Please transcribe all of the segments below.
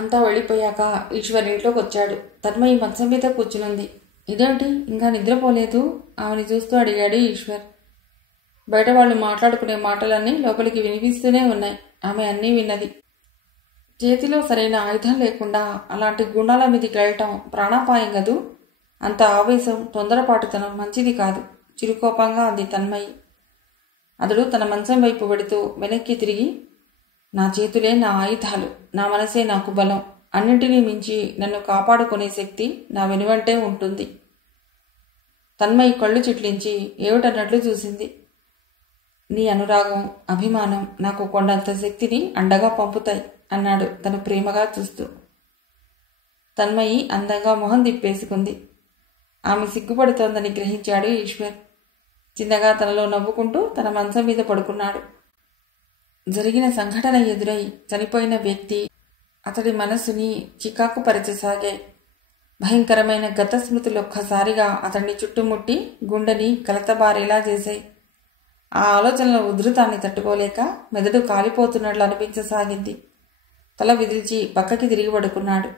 అంతా వెళ్ళిపోయాక ఈశ్వర్ ఇంట్లోకి వచ్చాడు. తన్మయి మంచం మీద కూర్చునుంది. ఇదేంటి ఇంకా నిద్రపోలేదు? ఆమెని చూస్తూ అడిగాడు ఈశ్వర్. బయట వాళ్ళు మాట్లాడుకునే మాటలన్నీ లోపలికి వినిపిస్తూనే ఉన్నాయి. ఆమె అన్నీ విన్నది. చేతిలో సరైన ఆయుధం లేకుండా అలాంటి గుండాల మీదకి వెళ్ళటం ప్రాణాపాయం గదు. అంత ఆవేశం, తొందరపాటుతనం మంచిది కాదు, చిరుకోపంగా అంది తన్మయి. అతడు తన మంచం వైపు వెడుతూ వెనక్కి తిరిగి, నా చేతులే నా ఆయుధాలు, నా మనసే నాకు బలం, అన్నింటినీ మించి నన్ను కాపాడుకునే శక్తి నా వెనువంటే ఉంటుంది. తన్మయి కళ్ళు చిట్లించి ఏమిటన్నట్లు చూసింది. నీ అనురాగం, అభిమానం నాకు కొండంత శక్తిని అండగా పంపుతాయి అన్నాడు తను ప్రేమగా చూస్తూ. తన్మయి అందంగా మొహం తిప్పేసుకుంది. ఆమె సిగ్గుపడుతోందని గ్రహించాడు ఈశ్వర్. చిన్నగా తనలో నవ్వుకుంటూ తన మంచం మీద పడుకున్నాడు. జరిగిన సంఘటన ఎదురై చనిపోయిన వ్యక్తి అతడి మనస్సుని చికాకు పరిచసాగాయి. భయంకరమైన గత స్మృతులు ఒక్కసారిగా అతన్ని చుట్టుముట్టి గుండెని కలతబారేలా చేశాయి. ఆ ఆలోచనల ఉధృతాన్ని తట్టుకోలేక మెదడు కాలిపోతున్నట్లు అనిపించసాగింది. తల విదిల్చి పక్కకి తిరిగి పడుకున్నాడు.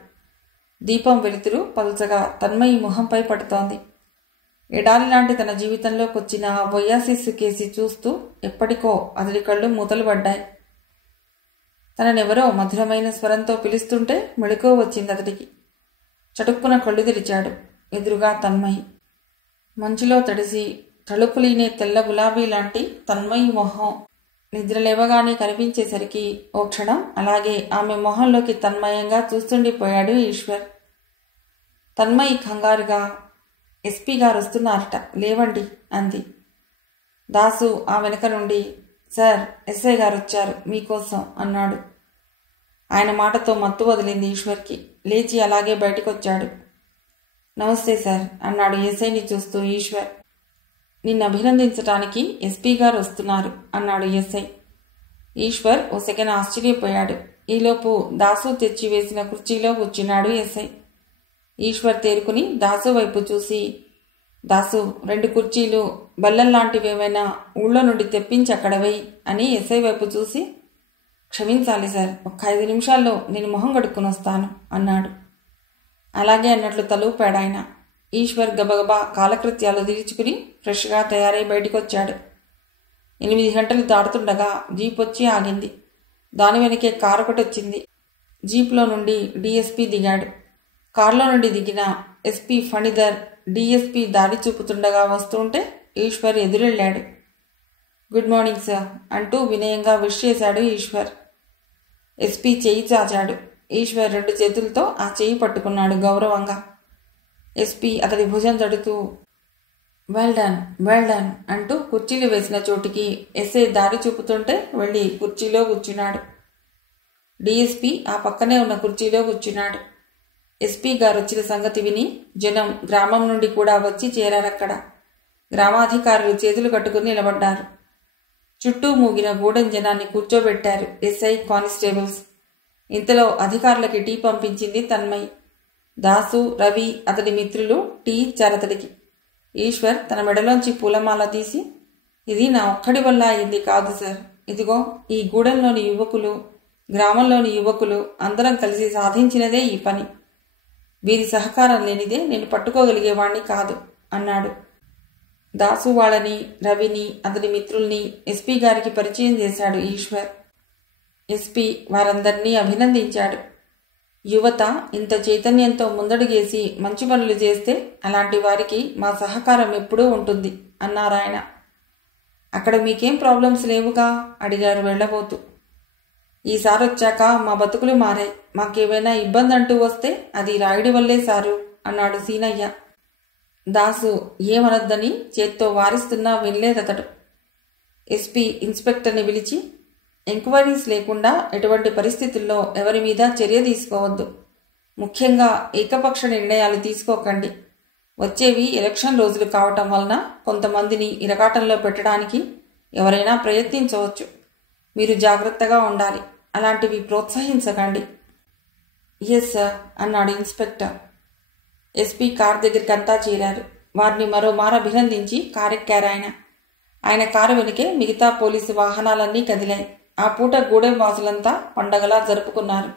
దీపం వెలుతురు పలుచగా తన్మయి మొహంపై పడుతోంది. ఎడారి లాంటి తన జీవితంలోకి వచ్చిన ఆ వొయాసిస్సు కేసి చూస్తూ ఎప్పటికో అతడి కళ్ళు మూతలు పడ్డాయి. తననెవరో మధురమైన స్వరంతో పిలుస్తుంటే మెళుకువ వచ్చింది అతడికి. చటుక్కున కళ్ళు తెరిచాడు. ఎదురుగా తన్మయి. మంచులో తడిసి తలుపులీనే తెల్ల గులాబీ లాంటి తన్మయి మొహం నిద్రలేవగానే కనిపించేసరికి ఓ క్షణం అలాగే ఆమె మొహంలోకి తన్మయంగా చూస్తుండిపోయాడు ఈశ్వర్. తన్మయి కంగారుగా, ఎస్పీ గారు వస్తున్నారట, లేవండి అంది. దాసు ఆ వెనక నుండి, సార్, ఎస్ఐ గారు వచ్చారు మీకోసం అన్నాడు. ఆయన మాటతో మత్తు వదిలింది ఈశ్వర్కి. లేచి అలాగే బయటకొచ్చాడు. నమస్తే సార్ అన్నాడు ఎస్ఐని చూస్తూ ఈశ్వర్. నిన్ను అభినందించటానికి ఎస్పీ గారు వస్తున్నారు అన్నాడు ఎస్ఐ. ఈశ్వర్ ఓ సెకండ్ ఆశ్చర్యపోయాడు. ఈలోపు దాసు తెచ్చి వేసిన కుర్చీలో కూర్చున్నాడు ఎస్ఐ. ఈశ్వర్ తేరుకుని దాసు వైపు చూసి, దాసు, 2 కుర్చీలు బల్లల్లాంటివేమైనా ఊళ్ళో నుండి తెప్పించి అక్కడ వేయి అని ఎస్ఐ వైపు చూసి, క్షమించాలి సార్, ఒక్క 5 నిమిషాల్లో నేను మొహం కడుక్కుని వస్తాను అన్నాడు. అలాగే అన్నట్లు తలూపాడాయన. ఈశ్వర్ గబగబా కాలకృత్యాలు తీర్చుకుని ఫ్రెష్గా తయారై బయటికొచ్చాడు. 8 గంటలు దాటుతుండగా జీప్ వచ్చి ఆగింది. దాని వెనకే కారు ఒకటి వచ్చింది. జీప్లో నుండి డిఎస్పీ దిగాడు. కారులో నుండి దిగిన ఎస్పీ ఫణిధర్ డిఎస్పీ దారి చూపుతుండగా వస్తుంటే ఈశ్వర్ ఎదురెళ్ళాడు. గుడ్ మార్నింగ్ సార్ అంటూ వినయంగా విష్ చేశాడు ఈశ్వర్. ఎస్పీ చెయ్యి చాచాడు. ఈశ్వర్ 2 చేతులతో ఆ చెయ్యి పట్టుకున్నాడు గౌరవంగా. ఎస్పీ అతడి భుజం తడుతూ, వెల్ డన్ అంటూ కుర్చీలు వేసిన చోటికి ఎస్ఐ దారి చూపుతుంటే వెళ్ళి కుర్చీలో కూర్చున్నాడు. డిఎస్పీ ఆ పక్కనే ఉన్న కుర్చీలో కూర్చున్నాడు. ఎస్పీ గారు వచ్చిన సంగతి విని జనం గ్రామం నుండి కూడా వచ్చి చేరారక్కడ. గ్రామాధికారులు చేతులు కట్టుకుని నిలబడ్డారు. చుట్టూ మూగిన గూడెం జనాన్ని కూర్చోబెట్టారు ఎస్ఐ, కానిస్టేబుల్స్. ఇంతలో అధికారులకి టీ పంపించింది తన్మయి. దాసు, రవి, అతడి మిత్రులు టీ ఇచ్చారతడికి. ఈశ్వర్ తన మెడలోంచి పూలమాల తీసి, ఇది నా ఒక్కడి వల్ల అయింది కాదు సార్, ఇదిగో ఈ గూడెంలోని యువకులు, గ్రామంలోని యువకులు అందరం కలిసి సాధించినదే ఈ పని. వీరి సహకారం లేనిదే నేను పట్టుకోగలిగేవాణ్ణి కాదు అన్నాడు. దాసు వాళ్ళని, రవిని, అతని మిత్రుల్ని ఎస్పీ గారికి పరిచయం చేశాడు ఈశ్వర్. ఎస్పీ వారందరినీ అభినందించాడు. యువత ఇంత చైతన్యంతో ముందడుగేసి మంచి పనులు చేస్తే అలాంటి వారికి మా సహకారం ఎప్పుడూ ఉంటుంది అన్నారాయన. అక్కడ మీకేం ప్రాబ్లమ్స్ లేవుగా అడిగారు వెళ్ళబోతూ. ఈసారి వచ్చాక మా బతుకులు మారాయి. మాకేమైనా ఇబ్బంది అంటూ వస్తే అది రాయుడి వల్లే సారు అన్నాడు సీనయ్య. దాసు ఏమనొద్దని చేత్తో వారిస్తున్నా వినలేదతడు. ఎస్పీ ఇన్స్పెక్టర్ని పిలిచి, ఎంక్వైరీస్ లేకుండా ఎటువంటి పరిస్థితుల్లో ఎవరి మీద చర్య తీసుకోవద్దు. ముఖ్యంగా ఏకపక్ష నిర్ణయాలు తీసుకోకండి. వచ్చేవి ఎలక్షన్ రోజులు కావటం వలన కొంతమందిని ఇరకాటంలో పెట్టడానికి ఎవరైనా ప్రయత్నించవచ్చు. మీరు జాగ్రత్తగా ఉండాలి. అలాంటివి ప్రోత్సహించకండి. ఎస్ సార్ అన్నాడు ఇన్స్పెక్టర్. ఎస్పీ కారు దగ్గరికంతా చేరారు. వారిని మరోమారు అభినందించి కారెక్కారాయన. ఆయన కారు వెనుకే మిగతా పోలీసు వాహనాలన్నీ కదిలాయి. ఆ పూట గూడెం వాసులంతా పండగలా జరుపుకున్నారు.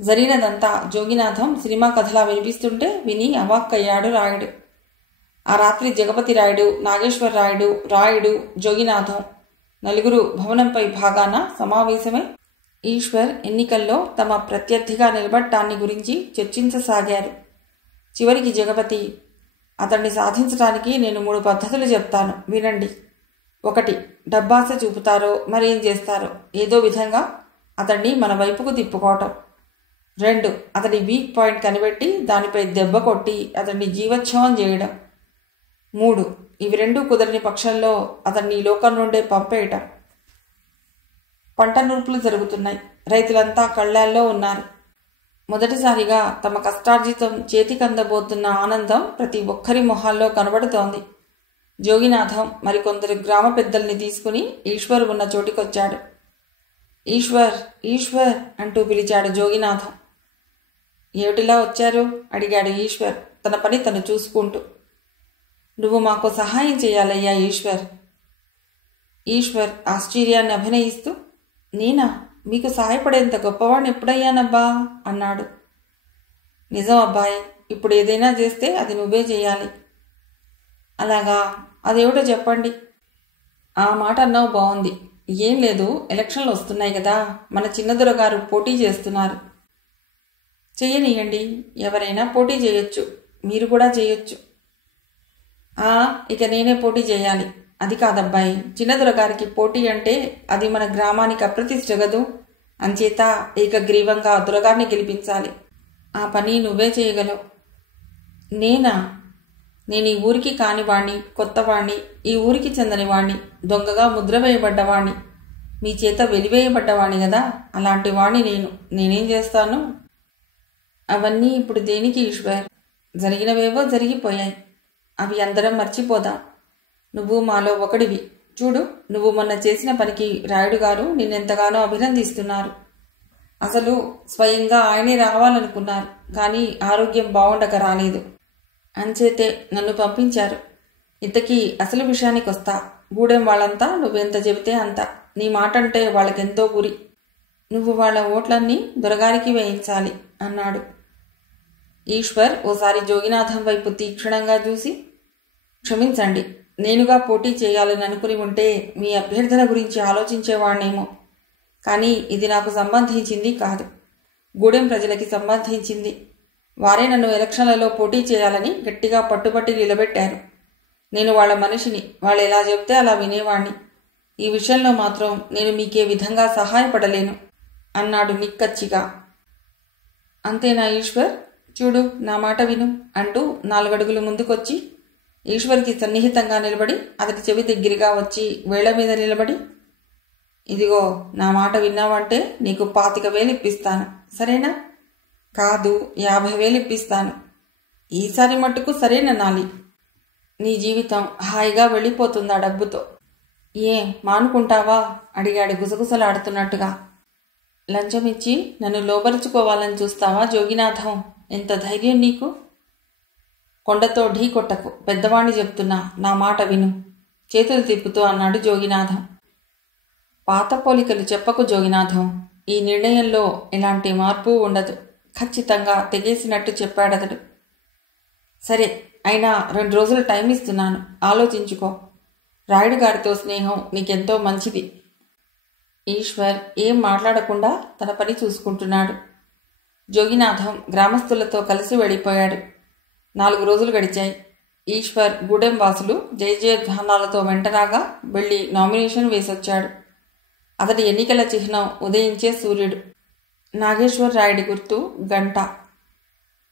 జరిగినదంతా జోగినాథం సినిమా కథలా వినిపిస్తుంటే విని అవాక్కయ్యాడు రాయుడు. ఆ రాత్రి జగపతి రాయుడు, నాగేశ్వరరాయుడు, రాయుడు, జోగినాథం నలుగురు భవనంపై భాగాన సమావేశమై ఈశ్వర్ ఎన్నికల్లో తమ ప్రత్యర్థిగా నిలబడటాన్ని గురించి చర్చించసాగారు. చివరికి జగపతి, అతన్ని సాధించడానికి నేను 3 పద్ధతులు చెప్తాను, వినండి. 1. డబ్బాస చూపుతారో మరేం చేస్తారో ఏదో విధంగా అతన్ని మన వైపుకు తిప్పుకోవటం. 2. అతడి వీక్ పాయింట్ కనిపెట్టి దానిపై దెబ్బ కొట్టి అతన్ని జీవోత్సవం చేయడం. 3. ఇవి 2 కుదరని పక్షంలో అతన్ని ఈ లోకం నుండే పంపేయటం. పంట నూర్పులు జరుగుతున్నాయి. రైతులంతా కళ్ళాల్లో ఉన్నారు. మొదటిసారిగా తమ కష్టార్జితం చేతికందబోతున్న ఆనందం ప్రతి ఒక్కరి మొహాల్లో కనబడుతోంది. జోగినాథం మరికొందరు గ్రామ పెద్దల్ని తీసుకుని ఈశ్వర్ ఉన్న చోటికొచ్చాడు. ఈశ్వర్, ఈశ్వర్ అంటూ పిలిచాడు జోగినాథం. ఏమిటిలా వచ్చారు? అడిగాడు ఈశ్వర్ తన పని తను చూసుకుంటూ. నువ్వు మాకు సహాయం చేయాలయ్యా ఈశ్వర్. ఈశ్వర్ ఆశ్చర్యాన్ని అభినయిస్తూ, నేనా? మీకు సహాయపడేంత గొప్పవాడిని ఎప్పుడయ్యానబ్బా అన్నాడు. నిజం అబ్బాయి, ఇప్పుడు ఏదైనా చేస్తే అది నువ్వే చేయాలి. అలాగా, అదేమిటో చెప్పండి. ఆ మాట అన్నావు బాగుంది. ఏం లేదు, ఎలక్షన్లు వస్తున్నాయి కదా, మన చిన్నదొరగారు పోటీ చేస్తున్నారు. చెయ్యనియండి, ఎవరైనా పోటీ చేయొచ్చు, మీరు కూడా చేయొచ్చు. ఇక నేనే పోటీ చేయాలి. అది కాదబ్బాయి, చిన్నదొరగారికి పోటీ అంటే అది మన గ్రామానికి అప్రతిష్ట గదు. అంచేత ఏకగ్రీవంగా దొరగారిని గెలిపించాలి. ఆ పని నువ్వే చేయగలవు. నేనా? నేను ఈ ఊరికి కానివాణ్ణి, కొత్తవాణ్ణి, ఈ ఊరికి చెందనివాణ్ణి, దొంగగా ముద్ర వేయబడ్డవాణ్ణి, మీ చేత వెలివేయబడ్డవాణ్ణి కదా. అలాంటి వాణ్ణి నేనేం చేస్తాను? అవన్నీ ఇప్పుడు దేనికి ఈశ్వర్? జరిగినవేవో జరిగిపోయాయి, అవి అందరం మర్చిపోదాం. నువ్వు మాలో ఒకడివి. చూడు, నువ్వు మొన్న చేసిన పనికి రాయుడు గారు నిన్నెంతగానో అభినందిస్తున్నారు. అసలు స్వయంగా ఆయనే రావాలనుకున్నారు, కానీ ఆరోగ్యం బాగుండక రాలేదు. అంచేతే నన్ను పంపించారు. ఇంతకీ అసలు విషయానికి వస్తా. గూడెం వాళ్ళంతా నువ్వెంత చెబితే అంత. నీ మాట అంటే వాళ్ళకెంతో గురి. నువ్వు వాళ్ళ ఓట్లన్నీ దొరగారికి వేయించాలి అన్నాడు. ఈశ్వర్ ఓసారి జోగినాథం వైపు తీక్షణంగా చూసి, క్షమించండి, నేనుగా పోటీ చేయాలని అనుకుని ఉంటే మీ అభ్యర్థన గురించి ఆలోచించేవాణ్ణేమో. కానీ ఇది నాకు సంబంధించింది కాదు, గూడెం ప్రజలకి సంబంధించింది. వారే నన్ను ఎలక్షన్లలో పోటీ చేయాలని గట్టిగా పట్టుబట్టి నిలబెట్టారు. నేను వాళ్ళ మనిషిని, వాళ్ళు ఎలా చెప్తే అలా వినేవాణ్ణి. ఈ విషయంలో మాత్రం నేను మీకే విధంగా సహాయపడలేను అన్నాడు నిక్కచ్చిగా. అంతేనా ఈశ్వర్? చూడు, నా మాట విను అంటూ 4 అడుగులు ముందుకొచ్చి ఈశ్వర్కి సన్నిహితంగా నిలబడి అతడి చెవి దగ్గరగా వచ్చి వేళ్ల మీద నిలబడి, ఇదిగో, నా మాట విన్నావంటే నీకు 25,000 ఇప్పిస్తాను, సరేనా? కాదు, 50,000 ఇప్పిస్తాను. ఈసారి మట్టుకు సరేననాలి. నీ జీవితం హాయిగా వెళ్ళిపోతుందా డబ్బుతో? మానుకుంటావా? అడిగాడు గుసగుసలాడుతున్నట్టుగా. లంచమిచ్చి నన్ను లోబరుచుకోవాలని చూస్తావా జోగినాథం? ఎంత ధైర్యం నీకు? కొండతో ఢీ కొట్టకు, పెద్దవాణ్ణి చెప్తున్నా, నా మాట విను, చేతులు తిప్పుతూ అన్నాడు జోగినాథం. పాత పోలికలు చెప్పకు జోగినాథం, ఈ నిర్ణయంలో ఎలాంటి మార్పు ఉండదు, ఖచ్చితంగా తెగేసినట్టు చెప్పాడతడు. సరే, అయినా 2 రోజులు టైం ఇస్తున్నాను, ఆలోచించుకో. రాయుడు గారితో స్నేహం నీకెంతో మంచిది. ఈశ్వర్ ఏం మాట్లాడకుండా తన పని చూసుకుంటున్నాడు. జోగినాథం గ్రామస్తులతో కలిసి వెళ్ళిపోయాడు. 4 రోజులు గడిచాయి. ఈశ్వర్ గూడెం వాసులు జయజయధ్వానాలతో వెంటరాగా వెళ్ళి నామినేషన్ వేసొచ్చాడు. అతడి ఎన్నికల చిహ్నం ఉదయించే సూర్యుడు. నాగేశ్వర రాయుడి గుర్తు గంట.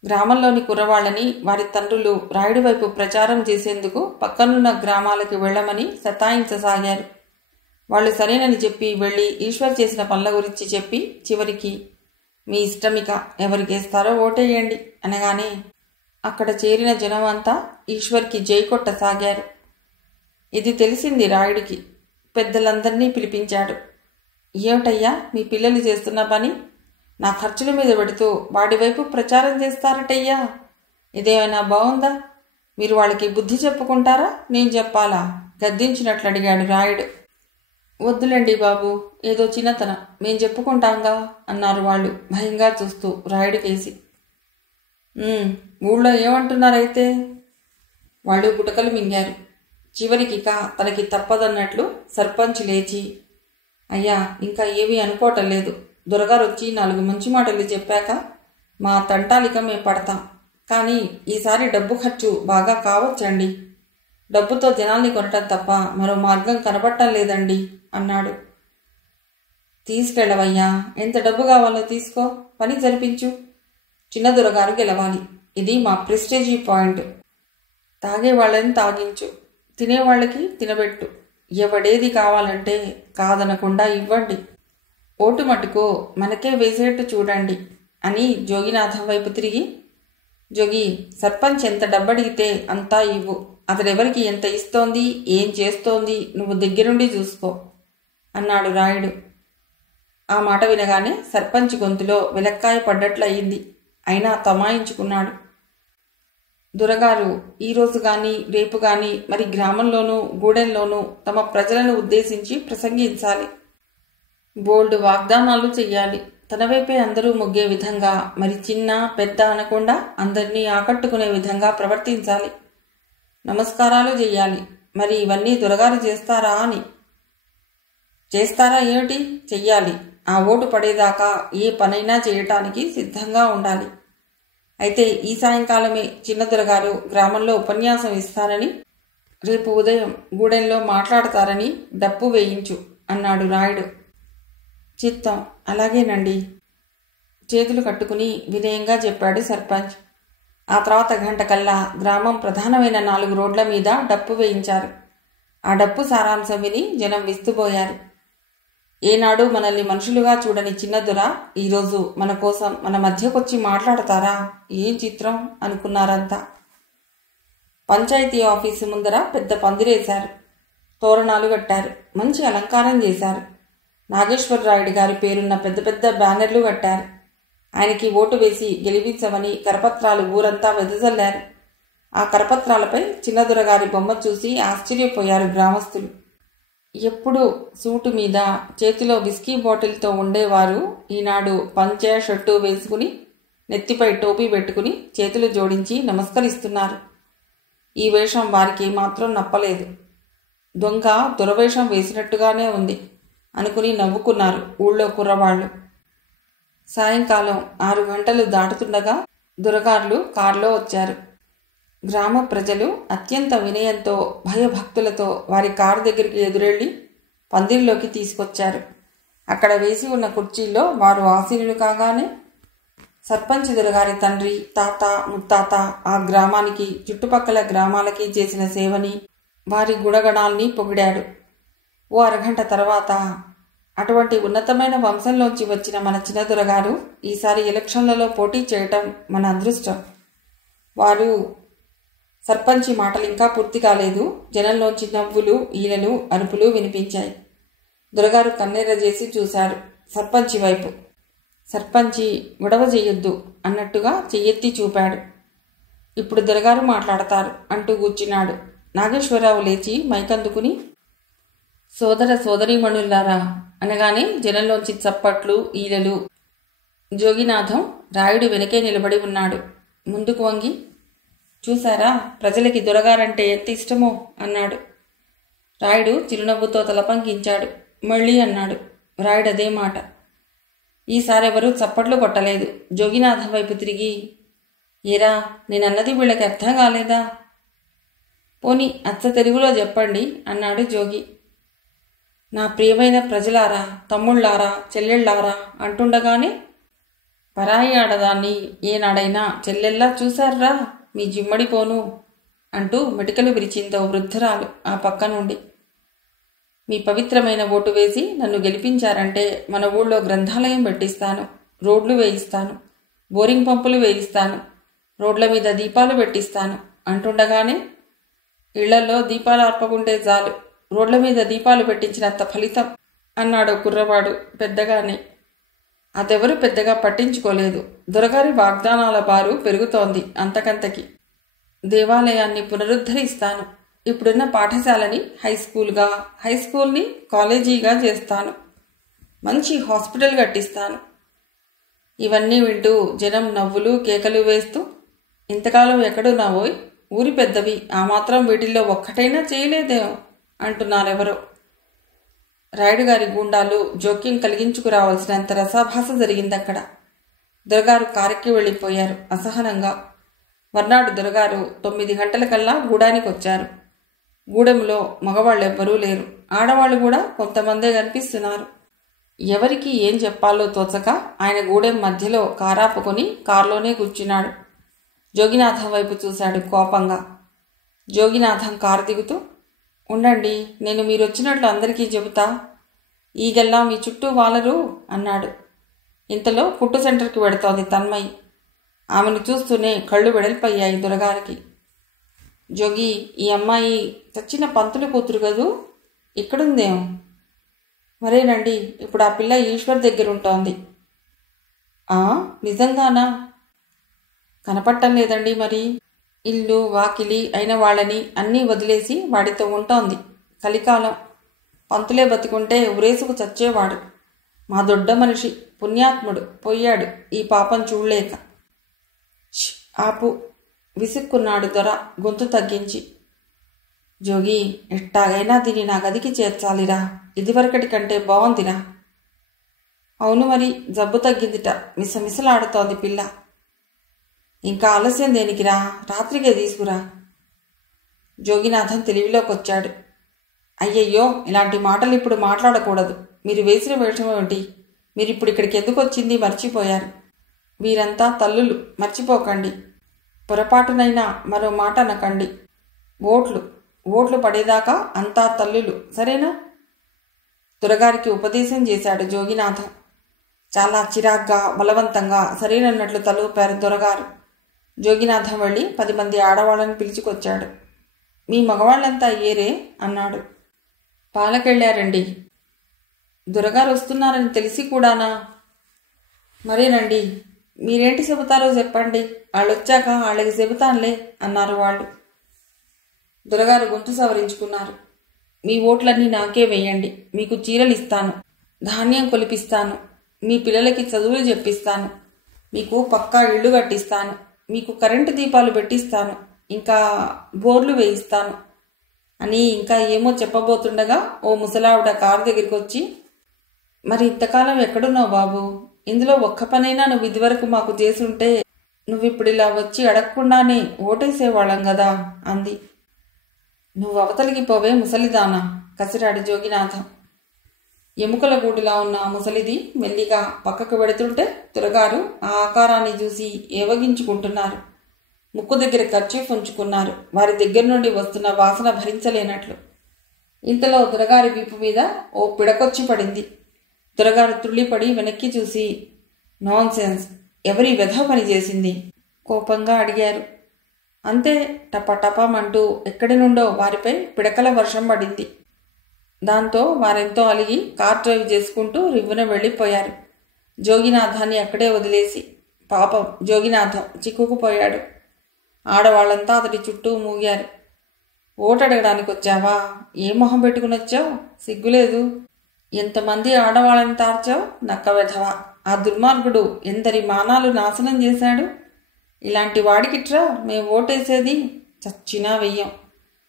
గ్రామంలోని కుర్రవాళ్లని వారి తండ్రులు రాయుడి వైపు ప్రచారం చేసేందుకు పక్కనున్న గ్రామాలకు వెళ్లమని సతాయించసాగారు. వాళ్ళు సరేనని చెప్పి వెళ్ళి ఈశ్వర్ చేసిన పనుల గురించి చెప్పి చివరికి, మీ ఇష్టమిక, ఎవరికేస్తారో ఓటేయండి అనగానే అక్కడ చేరిన జనం అంతా ఈశ్వర్కి జై కొట్టసాగారు. ఇది తెలిసింది రాయుడికి. పెద్దలందరినీ పిలిపించాడు. ఏమిటయ్యా మీ పిల్లలు చేస్తున్న పని? నా ఖర్చుల మీద పెడుతూ వాడి వైపు ప్రచారం చేస్తారటయ్యా, ఇదేమైనా బాగుందా? మీరు వాళ్ళకి బుద్ధి చెప్పుకుంటారా, నేను చెప్పాలా? గద్దించినట్లు అడిగాడు రాయుడు. వద్దులేండి బాబు, ఏదో చిన్నతన, మేం చెప్పుకుంటాంగా అన్నారు వాళ్ళు భయంగా చూస్తూ రాయుడు కేసి. ఊళ్ళో ఏమంటున్నారైతే? వాళ్ళు గుటకలు మింగారు. చివరికిక తనకి తప్పదన్నట్లు సర్పంచ్ లేచి, అయ్యా, ఇంకా ఏమీ అనుకోవటం లేదు. దొరగారు వచ్చి 4 మంచి మాటలు చెప్పాక మా తంటాలిక మేం పడతాం. కానీ ఈసారి డబ్బు ఖర్చు బాగా కావచ్చండి. డబ్బుతో జనాల్ని కొనటం తప్ప మరో మార్గం కనపడటం లేదండి అన్నాడు. తీసుకెళ్ళవయ్యా, ఎంత డబ్బు కావాలో తీసుకో, పని జరిపించు. చిన్న దొరగారు గెలవాలి, ఇది మా ప్రెస్టేజీ పాయింట్. తాగేవాళ్ళని తాగించు, తినేవాళ్ళకి తినబెట్టు. ఎవడేది కావాలంటే కాదనకుండా ఇవ్వండి. ఓటు మటుకు మనకే వేసేట్టు చూడండి అని జోగినాథం వైపు తిరిగి, జోగి, సర్పంచ్ ఎంత డబ్బడిగితే అంతా ఇవ్వు. అతడెవరికి ఎంత ఇస్తోంది, ఏం చేస్తోంది నువ్వు దగ్గరుండి చూసుకో అన్నాడు రాయుడు. ఆ మాట వినగానే సర్పంచ్ గొంతులో వెలక్కాయ పడ్డట్లయింది. అయినా తమాయించుకున్నాడు. దొరగారు ఈరోజు గాని రేపు గాని మరి గ్రామంలోనూ గూడెంలోనూ తమ ప్రజలను ఉద్దేశించి ప్రసంగించాలి. బోల్డ్ వాగ్దానాలు చెయ్యాలి. తన వైపే అందరూ మొగ్గే విధంగా, మరి చిన్న పెద్ద అనకుండా అందరినీ ఆకట్టుకునే విధంగా ప్రవర్తించాలి. నమస్కారాలు చెయ్యాలి. మరి ఇవన్నీ దొరగారు చేస్తారా అని. చేస్తారా ఏమిటి? చెయ్యాలి. ఆ ఓటు పడేదాకా ఏ పనైనా చేయటానికి సిద్ధంగా ఉండాలి. అయితే ఈ సాయంకాలమే చిన్న దొరగారు గ్రామంలో ఉపన్యాసం ఇస్తారని, రేపు ఉదయం గూడెంలో మాట్లాడతారని డప్పు వేయించు అన్నాడు రాయుడు. చిత్తం, అలాగేనండి చేతులు కట్టుకుని వినయంగా చెప్పాడు సర్పంచ్. ఆ తర్వాత గంట కల్లా గ్రామం ప్రధానమైన 4 రోడ్ల మీద డప్పు వేయించారు. ఆ డప్పు సారాంశం విని జనం విస్తుపోయారు. ఏనాడు మనల్ని మనుషులుగా చూడని చిన్నదొర ఈరోజు మన కోసం మన మధ్యకొచ్చి మాట్లాడతారా? ఏం చిత్రం అనుకున్నారంతా. పంచాయతీ ఆఫీసు ముందర పెద్ద పందిరేశారు. తోరణాలు కట్టారు. మంచి అలంకారం చేశారు. నాగేశ్వరరాయుడు గారి పేరున్న పెద్ద పెద్ద బ్యానర్లు కట్టారు. ఆయనకి ఓటు వేసి గెలిపించమని కరపత్రాలు ఊరంతా వెదజల్లారు. ఆ కరపత్రాలపై చిన్నదొరగారి బొమ్మ చూసి ఆశ్చర్యపోయారు గ్రామస్తులు. ఎప్పుడు సూటు మీద చేతిలో విస్కీ బాటిల్తో ఉండేవారు ఈనాడు పంచె షర్టు వేసుకుని నెత్తిపై టోపీ పెట్టుకుని చేతులు జోడించి నమస్కరిస్తున్నారు. ఈ వేషం వారికి మాత్రం నప్పలేదు. దొంగ దురవేషం వేసినట్టుగానే ఉంది అనుకుని నవ్వుకున్నారు ఊళ్ళో కుర్రవాళ్లు. సాయంకాలం 6 గంటలు దాటుతుండగా దొరగార్లు కారులో వచ్చారు. గ్రామ ప్రజలు అత్యంత వినయంతో భయభక్తులతో వారి కారు దగ్గరికి ఎదురెళ్లి పందిరిలోకి తీసుకొచ్చారు. అక్కడ వేసి ఉన్న కుర్చీల్లో వారు ఆసీనులు కాగానే సర్పంచ్ దొరగారి తండ్రి, తాత, ముత్తాత ఆ గ్రామానికి చుట్టుపక్కల గ్రామాలకి చేసిన సేవని, వారి గుణగణాల్ని పొగిడాడు. ఓ అరగంట తర్వాత, అటువంటి ఉన్నతమైన వంశంలోంచి వచ్చిన మన చిన్నదొరగారు ఈసారి ఎలక్షన్లలో పోటీ చేయటం మన అదృష్టం. వారు సర్పంచి మాటలు ఇంకా పూర్తి కాలేదు. జనంలోంచి నవ్వులు, ఈలలు, అరుపులు వినిపించాయి. దొరగారు కన్నెర్ర చేసి చూశారు సర్పంచి వైపు. సర్పంచి గొడవ చెయ్యొద్దు అన్నట్టుగా చెయ్యెత్తి చూపాడు. ఇప్పుడు దొరగారు మాట్లాడతారు అంటూ కూర్చున్నాడు. నాగేశ్వరరావు లేచి మైకందుకుని, సోదర సోదరీమణులారా అనగానే జనంలోంచి చప్పట్లు, ఈలలు. జోగినాథం రాయుడు వెనకే నిలబడి ఉన్నాడు. ముందుకు వంగి, చూశారా ప్రజలకి దొరగారంటే ఎంత ఇష్టమో అన్నాడు. రాయుడు చిరునవ్వుతో తలపంకించాడు. మళ్ళీ అన్నాడు రాయుడు అదే మాట. ఈసారెవరూ చప్పట్లు కొట్టలేదు. జోగినాథం వైపు తిరిగి, ఏరా, నేనన్నది వీళ్ళకి అర్థం కాలేదా? పోనీ అచ్చ తెలుగులో చెప్పండి అన్నాడు జోగి. నా ప్రియమైన ప్రజలారా, తమ్ముళ్ళారా, చెల్లెళ్ళారా అంటుండగానే, పరాయి ఆడదాన్ని ఏనాడైనా చెల్లెల్లా చూశారా మీ జిమ్మడిపోను అంటూ మెటికలు విరిచిందో వృద్ధురాలు ఆ పక్క నుండి. మీ పవిత్రమైన ఓటు వేసి నన్ను గెలిపించారంటే మన ఊళ్ళో గ్రంథాలయం పెట్టిస్తాను, రోడ్లు వేయిస్తాను, బోరింగ్ పంపులు వేయిస్తాను, రోడ్ల మీద దీపాలు పెట్టిస్తాను అంటుండగానే, ఇళ్లల్లో దీపాలు ఆర్పకుంటే చాలు, రోడ్ల మీద దీపాలు పెట్టించినంత ఫలితం అన్నాడు కుర్రవాడు పెద్దగానే. అదెవరూ పెద్దగా పట్టించుకోలేదు. దొరగారి వాగ్దానాల బారు పెరుగుతోంది అంతకంతకి. దేవాలయాన్ని పునరుద్ధరిస్తాను, ఇప్పుడున్న పాఠశాలని హైస్కూల్గా, హైస్కూల్ని కాలేజీగా చేస్తాను. మంచి హాస్పిటల్ కట్టిస్తాను. ఇవన్నీ వింటూ జనం నవ్వులు కేకలు వేస్తూ, ఇంతకాలం ఎక్కడున్నావోయ్, ఊరి పెద్దవి, ఆ మాత్రం వీటిల్లో ఒక్కటైనా చేయలేదేమో అంటున్నారెవరో. రాయుడు గారి గూండాలు జోక్యం కలిగించుకురావాల్సినంత రసాభాస జరిగిందక్కడ. దొరగారు కారెక్కి వెళ్ళిపోయారు అసహనంగా. మర్నాడు దొరగారు 9 గంటలకల్లా గూడానికి వచ్చారు. గూడెంలో మగవాళ్ళెవ్వరూ లేరు. ఆడవాళ్లు కూడా కొంతమందే కనిపిస్తున్నారు. ఎవరికి ఏం చెప్పాలో తోచక ఆయన గూడెం మధ్యలో కారాపుకొని కారులోనే కూర్చున్నాడు. జోగినాథం వైపు చూశాడు కోపంగా. జోగినాథం కారు దిగుతూ, ఉండండి, నేను మీరొచ్చినట్లు అందరికీ చెబుతా. ఈగల్లా మీ చుట్టూ వాలరు అన్నాడు. ఇంతలో పుట్టు సెంటర్కి వెడుతోంది తన్మయి. ఆమెను చూస్తూనే కళ్ళు వెడల్పయ్యాయి దొరగారికి. జోగి, ఈ అమ్మాయి చచ్చిన పంతులు కూతురు కదూ, ఇక్కడుందేం? మరేనండి, ఇప్పుడు ఆ పిల్ల ఈశ్వర్ దగ్గరుంటోంది. నిజంగానా? కనపట్టం లేదండి. మరి ఇల్లు వాకిలి అయిన వాళ్ళని అన్నీ వదిలేసి వాడితో ఉంటోంది. కలికాలం. పంతులే బతికుంటే ఉరేసుకు చచ్చేవాడు. మా దొడ్డ మనిషి, పుణ్యాత్ముడు పోయాడు ఈ పాపం చూడలేక. ఆపు, విసుక్కున్నాడు దొర గొంతు తగ్గించి. జోగి, ఎట్టాగైనా దీన్ని నా గదికి చేర్చాలిరా. ఇదివరకటి కంటే బాగుందిరా. అవును మరి, జబ్బు తగ్గిందిట. మిసమిసలాడుతోంది పిల్ల. ఇంకా ఆలస్యం దేనికిరా, రాత్రికే తీసుకురా. జోగినాథం తెలివిలోకొచ్చాడు. అయ్యయ్యో, ఇలాంటి మాటలు ఇప్పుడు మాట్లాడకూడదు. మీరు వేసిన వేషం ఏమిటి? మీరిప్పుడు ఇక్కడికి ఎందుకు వచ్చింది మర్చిపోయారు. వీరంతా తల్లులు, మర్చిపోకండి. పొరపాటునైనా మరో మాట అనకండి. ఓట్లు పడేదాకా అంతా తల్లులు, సరేనా? దొరగారికి ఉపదేశం చేశాడు జోగినాథం. చాలా చిరాగ్గా బలవంతంగా సరేనన్నట్లు తలూపారు దొరగారు. జోగినాథం వెళ్ళి 10 మంది ఆడవాళ్ళని పిలుచుకొచ్చాడు. మీ మగవాళ్ళంతా ఏరే అన్నాడు. పాలకెళ్ళారండి. దొరగారు వస్తున్నారని తెలిసి కూడానా? మరేనండి, మీరేంటి చెబుతారో చెప్పండి, వాళ్ళొచ్చాక వాళ్ళకి చెబుతానులే అన్నారు వాళ్ళు. దొరగారు గొంతు సవరించుకున్నారు. మీ ఓట్లన్నీ నాకే వేయండి. మీకు చీరలు ఇస్తాను, ధాన్యం కొలిపిస్తాను, మీ పిల్లలకి చదువులు చెప్పిస్తాను, మీకు పక్కా ఇళ్ళు కట్టిస్తాను, మీకు కరెంటు దీపాలు పెట్టిస్తాను, ఇంకా బోర్లు వేయిస్తాను అని ఇంకా ఏమో చెప్పబోతుండగా ఓ ముసలావిడ కారు దగ్గరికి వచ్చి, మరి ఇంతకాలం ఎక్కడున్నావు బాబు? ఇందులో ఒక్క పనైనా నువ్వు ఇదివరకు మాకు చేసుంటే నువ్విప్పుడు ఇలా వచ్చి అడగకుండానే ఓటేసేవాళ్ళం కదా అంది. నువ్వు అవతలికి పోవే ముసలిదానా, కసిరాడు జోగినాథం. ఎముకల గూడులా ఉన్న ఆ ముసలిది మెల్లిగా పక్కకు వెడుతుంటే దొరగారు ఆ ఆకారాన్ని చూసి ఏవగించుకుంటున్నారు. ముక్కు దగ్గర కర్చీఫ్ ఉంచుకున్నారు. వారి దగ్గర నుండి వస్తున్న వాసన భరించలేనట్లు. ఇంతలో దొరగారి వీపు మీద ఓ పిడకొచ్చి పడింది. దొరగారు తుళ్ళిపడి వెనక్కి చూసి, నాన్సెన్స్, ఎవరి వెధవ పని చేసింది కోపంగా అడిగారు. అంతే, టపటపమంటూ ఎక్కడి నుండో వారిపై పిడకల వర్షం పడింది. దాంతో వారెంతో అలిగి కార్ డ్రైవ్ చేసుకుంటూ రివ్వున వెళ్ళిపోయారు, జోగినాథాన్ని అక్కడే వదిలేసి. పాపం జోగినాథం చిక్కుకుపోయాడు. ఆడవాళ్లంతా అతడి చుట్టూ మూగారు. ఓటడగడానికి వచ్చావా? ఏ మొహం పెట్టుకుని వచ్చావు? సిగ్గులేదు? ఎంతమంది ఆడవాళ్ళని తార్చావు నక్క వెధవా. ఆ దుర్మార్గుడు ఎందరి మానాలు నాశనం చేశాడు. ఇలాంటి వాడికిట్రా మేము ఓటేసేది? చచ్చినా వెయ్యం.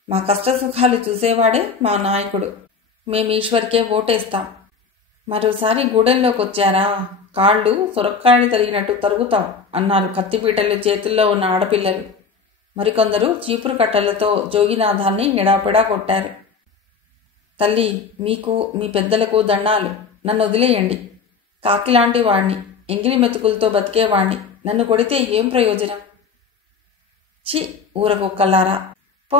మా కష్టసుఖాలు చూసేవాడే మా నాయకుడు. మేము ఈశ్వర్కే ఓటేస్తాం. మరోసారి గూడెంలోకి వచ్చారా కాళ్ళు సొరక్కాయలు తరిగినట్టు తరుగుతాం అన్నారు కత్తిపీటలు చేతుల్లో ఉన్న ఆడపిల్లలు. మరికొందరు చీపురు కట్టలతో జోగినాథాన్ని ఎడాపెడా కొట్టారు. తల్లి, మీకు మీ పెద్దలకు దండాలు. నన్ను వదిలేయండి. కాకిలాంటి వాణ్ణి, ఎంగిలి మెతుకులతో బతికేవాణ్ణి. నన్ను కొడితే ఏం ప్రయోజనం? చి ఊరకుక్కలారా, పో.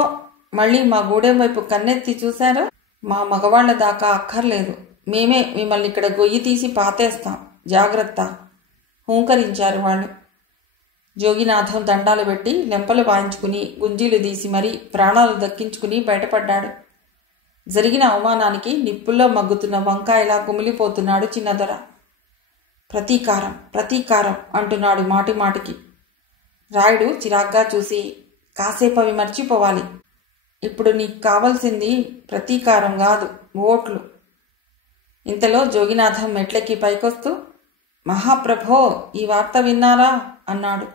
మళ్ళీ మా గూడెం వైపు కన్నెత్తి చూశారో మా మగవాళ్ల దాకా అక్కర్లేదు. మేమే మిమ్మల్ని ఇక్కడ గొయ్యి తీసి పాతేస్తాం. జాగ్రత్త హూంకరించారు వాళ్ళు. జోగినాథం దండాలు పెట్టి లెంపలు వాయించుకుని గుంజీలు తీసి మరీ ప్రాణాలు దక్కించుకుని బయటపడ్డాడు. జరిగిన అవమానానికి నిప్పుల్లో మగ్గుతున్న వంకాయలా కుమిలిపోతున్నాడు చిన్నదొర. ప్రతీకారం ప్రతీకారం అంటున్నాడు మాటి మాటికి. రాయుడు చిరాగ్గా చూసి, కాసేపు అవి మర్చిపోవాలి. ఇప్పుడు నీకు కావలసింది ప్రతీకారం కాదు, ఓట్లు. ఇంతలో జోగినాథం మెట్లెక్కి పైకొస్తూ, మహాప్రభో, ఈ వార్త విన్నారా అన్నాడు.